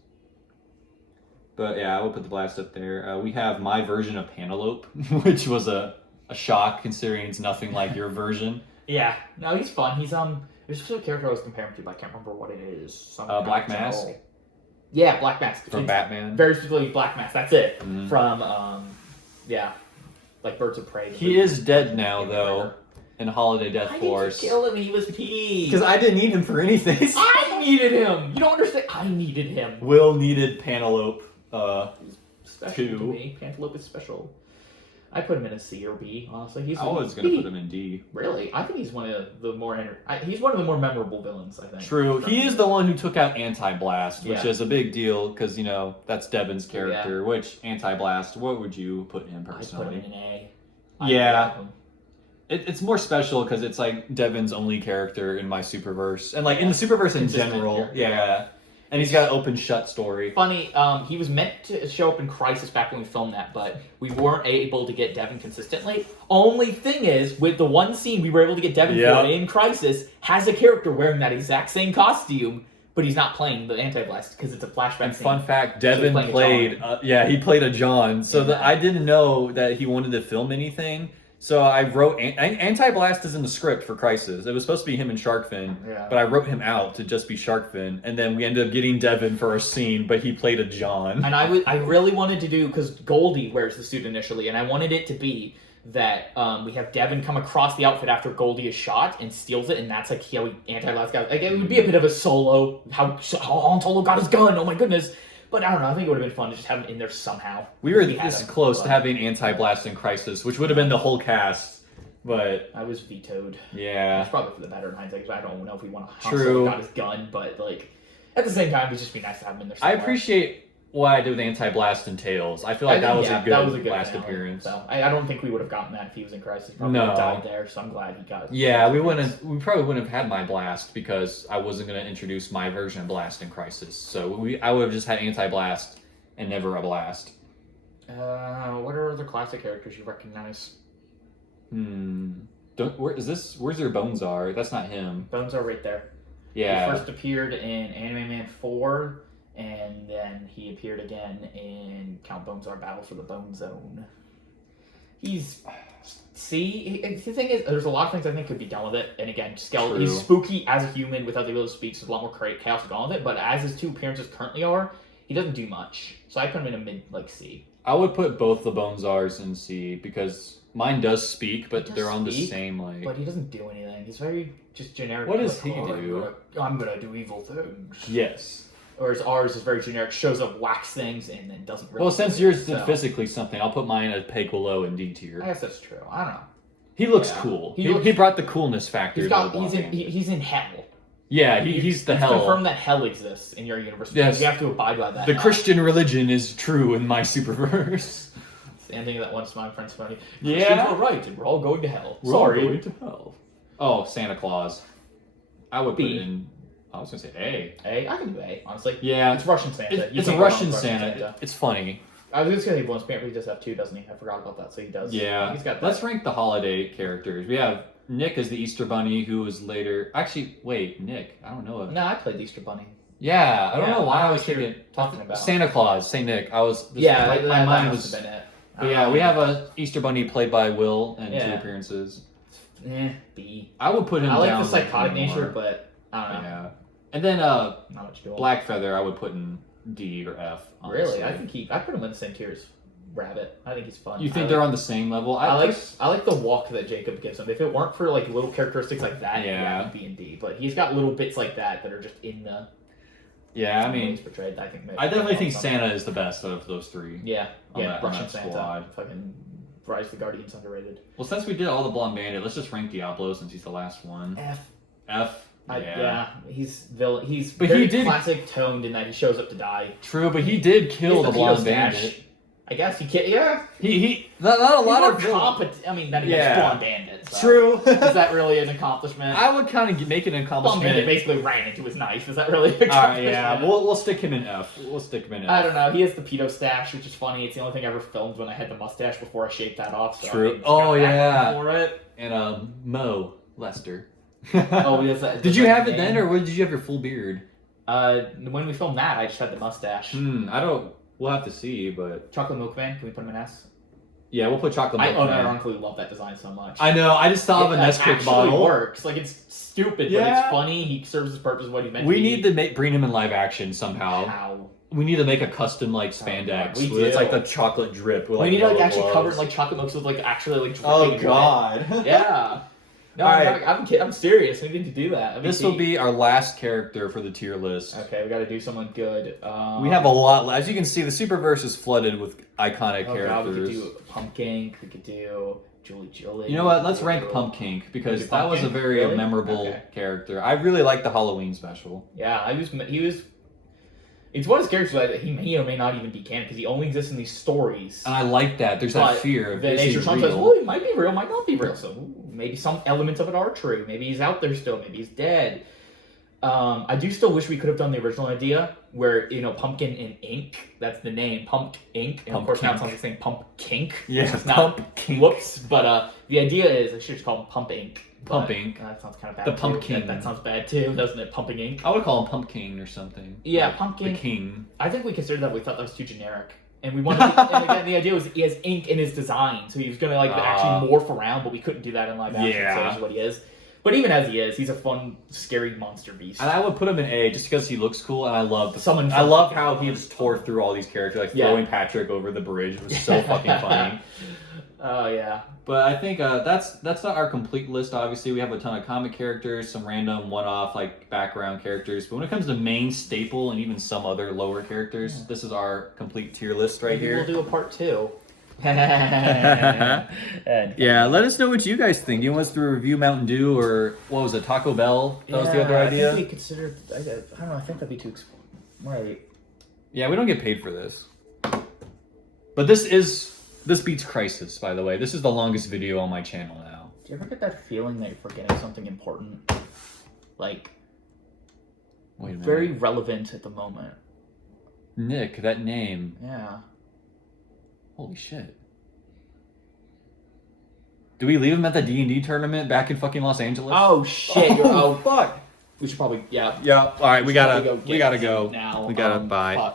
But yeah, I would put the Blast up there. We have my version of Pantelope, which was a shock considering it's nothing like your version. Yeah, no, he's fun. He's there's a character I was comparing to, but I can't remember what it is. Some kind Black of Mask? general- Yeah, Black Mask. From It's Batman. Very specifically Black Mask. That's it. Mhm. From yeah, like Birds of Prey. He is dead now, though, in Holiday Death Force. Why did you kill him? He was peeved. Because I didn't need him for anything. I needed him. You don't understand. I needed him. Will needed Pantelope. Special Two. to me. Pantelope is special. I put him in a C or B. Honestly, I was gonna put him in D. Really, I think he's one of the more he's one of the more memorable villains. I think. True. He is the one who took out Anti-Blast, which Yeah. is a big deal because that's Devin's character. Which Anti-Blast? What would you put him I put him personally? in an A. Yeah. I love him. It's more special because it's like Devin's only character in my Superverse, and like in the Superverse in Consistent general. character. Yeah. And he's got an open shut story. Funny, he was meant to show up in Crisis back when we filmed that, but we weren't able to get Devin consistently. Only thing is, with the one scene we were able to get Devin for in Crisis, has a character wearing that exact same costume, but he's not playing the anti-blast because it's a flashback And scene. fun fact, Devin played, he played a John. So I didn't know that he wanted to film anything. So I wrote Anti-Blast is in the script for Crisis. It was supposed to be him and Sharkfin, but I wrote him out to just be Sharkfin, and then we ended up getting Devin for a scene, but he played a John. And I really wanted to do, because Goldie wears the suit initially, and I wanted it to be that we have Devin come across the outfit after Goldie is shot and steals it, and that's like how Anti-Blast got. Like, it would be a bit of a solo, how Han Solo got his gun. Oh my goodness. But I don't know, I think it would have been fun to just have him in there somehow. We were this close to having Anti-Blast in Crisis, which would have been the whole cast, but... I was vetoed. Yeah. It's probably for the better in hindsight, because I don't know if we want to Han Solo got his gun, but, like, at the same time, it'd just be nice to have him in there somewhere. I appreciate what I did with Anti-Blast and Tails. I feel like that was a good last finale. appearance. So I don't think we would have gotten that if he was in Crisis. Probably would have died there, so I'm glad he got it. Yeah, we probably wouldn't have had my Blast because I wasn't going to introduce my version of Blast in Crisis. So I would have just had Anti-Blast and never a Blast. What are other classic characters you recognize? Where's your Bones are? That's not him. Bones are right there. Yeah. He first appeared in Anime Man 4, and then he appeared again in Count Bonesar Battle for the Bone Zone. The thing is, there's a lot of things I think could be done with it, and again, skeleton. He's spooky as a human without the ability to speak, so there's a lot more chaos going with it, but as his two appearances currently are, he doesn't do much. So I put him in a mid, C. I would put both the Bonesars in C, because mine does speak, but they're on the same, like... But he doesn't do anything. He's very just generic. What does he do? I'm gonna do evil things. Yes. Whereas ours is very generic, shows up, whacks things, and then doesn't really... Well, since yours did physically something, I'll put mine at peg below in D tier. I guess that's true. I don't know. He looks cool. He brought the coolness factor. He's in hell. Yeah, he's the hell. Confirm that hell exists in your universe. Yes. You have to abide by that. The Christian religion is true in my SuperVerse. It's the ending of that one Smile Friends funny. Yeah. Christians were right, and we're all going to hell. We're all going to hell. Oh, Santa Claus. I would put in... I was going to say A. A? I can do A, honestly. Yeah. It's Russian Santa. It's a Russian Santa. It's funny. I was just going to say bonus parent, but he does have two, doesn't he? I forgot about that, so he does. Yeah. He's got that. Let's rank the holiday characters. We have Nick as the Easter Bunny, who was later... Actually, wait, Nick. I don't know. No, I played the Easter Bunny. Yeah, I don't know why I was talking about Santa Claus, Saint Nick. My mind was... Been it. But yeah, we have a Easter Bunny played by Will and 2 appearances. B. I would put him down. I like the psychotic nature, but I don't know. Yeah. And then not much to Black Feather, I would put in D or F. Honestly. Really? I put him in the same tier as Rabbit. I think he's fun. You think they're on the same level? I like the walk that Jacob gives him. If it weren't for like little characteristics like that, yeah, it'd be in D. But he's got little bits like that are just in the. Yeah, I mean, portrayed. I definitely think Santa is the best of those 3. Yeah, Russian Santa. Squad. Fucking Rise of the Guardians underrated. Well, since we did all the Blonde Bandit, let's just rank Diablo since he's the last one. F. He's villain. He's but very classic toned in that he shows up to die. True, but he did kill the Blonde Bandit. I guess he can't. Yeah, he not a lot of competent. I mean, that he's Blonde Bandit. So. True. Is that really an accomplishment? I would kind of make an accomplishment. Blonde Bandit basically ran into his knife. Is that really an accomplishment? Alright, yeah. We'll stick him in F. I don't know. He has the pedo stash, which is funny. It's the only thing I ever filmed when I had the mustache before I shaved that off. So True. For it. And Mo Lester. Oh, yes. Did you have it then, or did you have your full beard? When we filmed that, I just had the mustache. I don't. We'll have to see, but Chocolate Milkman. Can we put him in S? Yeah, we'll put Chocolate Milkman. I ironically love that design so much. I know. I just thought of a Nesquik bottle. It works. Like it's stupid, but it's funny. He serves his purpose. What he meant. We need to bring him in live action somehow. How? We need to make a custom like spandex. It's like the chocolate drip. We need to like actually cover it in like chocolate milk, so it's like actually like dripping. Oh God. Yeah. No, I'm serious. We need to do that. This will be our last character for the tier list. Okay, we got to do someone good. We have a lot. As you can see, the SuperVerse is flooded with iconic characters. God, we could do Pumpkin. We could do Julie. You know what? Let's rank Pumpkin because that was a very memorable character. I really like the Halloween special. Yeah, he was. It's one of his characters that he may or may not even be canon because he only exists in these stories. And I like that. There's that fear of the nature sometimes. Well, he might be real, might not be real. So maybe some elements of it are true. Maybe he's out there still. Maybe he's dead. I do still wish we could have done the original idea where, pumpkin in ink, that's the name, Pump Ink. And of course now it sounds like saying Pump Kink. Yeah, It's not, Pump Kink. Whoops. But the idea is, I should just call him Pump Ink. Pump Ink. That sounds kind of bad. The too. Pumpkin. That sounds bad too, doesn't it? Pumping Ink. I would call him Pumpkin or something. Yeah, Like, Pumpkin. The king. I think we considered that. We thought that was too generic. And we wanted to, and again, the idea was he has ink in his design, so he was going to actually morph around, but we couldn't do that in live action, so that's what he is. But even as he is, he's a fun, scary monster beast. And I would put him in A just because he looks cool, and I love I love how he just tore through all these characters, like throwing Patrick over the bridge was so fucking funny. Oh yeah. But I think that's not our complete list. Obviously, we have a ton of comic characters, some random one-off background characters. But when it comes to main staple and even some other lower characters, this is our complete tier list right here. We'll do a part 2. Yeah, let us know what you guys think. Do you want us to review Mountain Dew or what was it, Taco Bell? That was the other idea. I think we considered. I don't know. I think that'd be too right. Yeah, we don't get paid for this. But this beats Crisis, by the way. This is the longest video on my channel now. Do you ever get that feeling that you're forgetting something important? Like, wait a minute. Very relevant at the moment. Nick, that name. Yeah. Holy shit. Do we leave him at the D&D tournament back in fucking Los Angeles? Oh shit! Oh fuck! We should probably Yeah. All right, we gotta go now. We gotta bye. Fuck.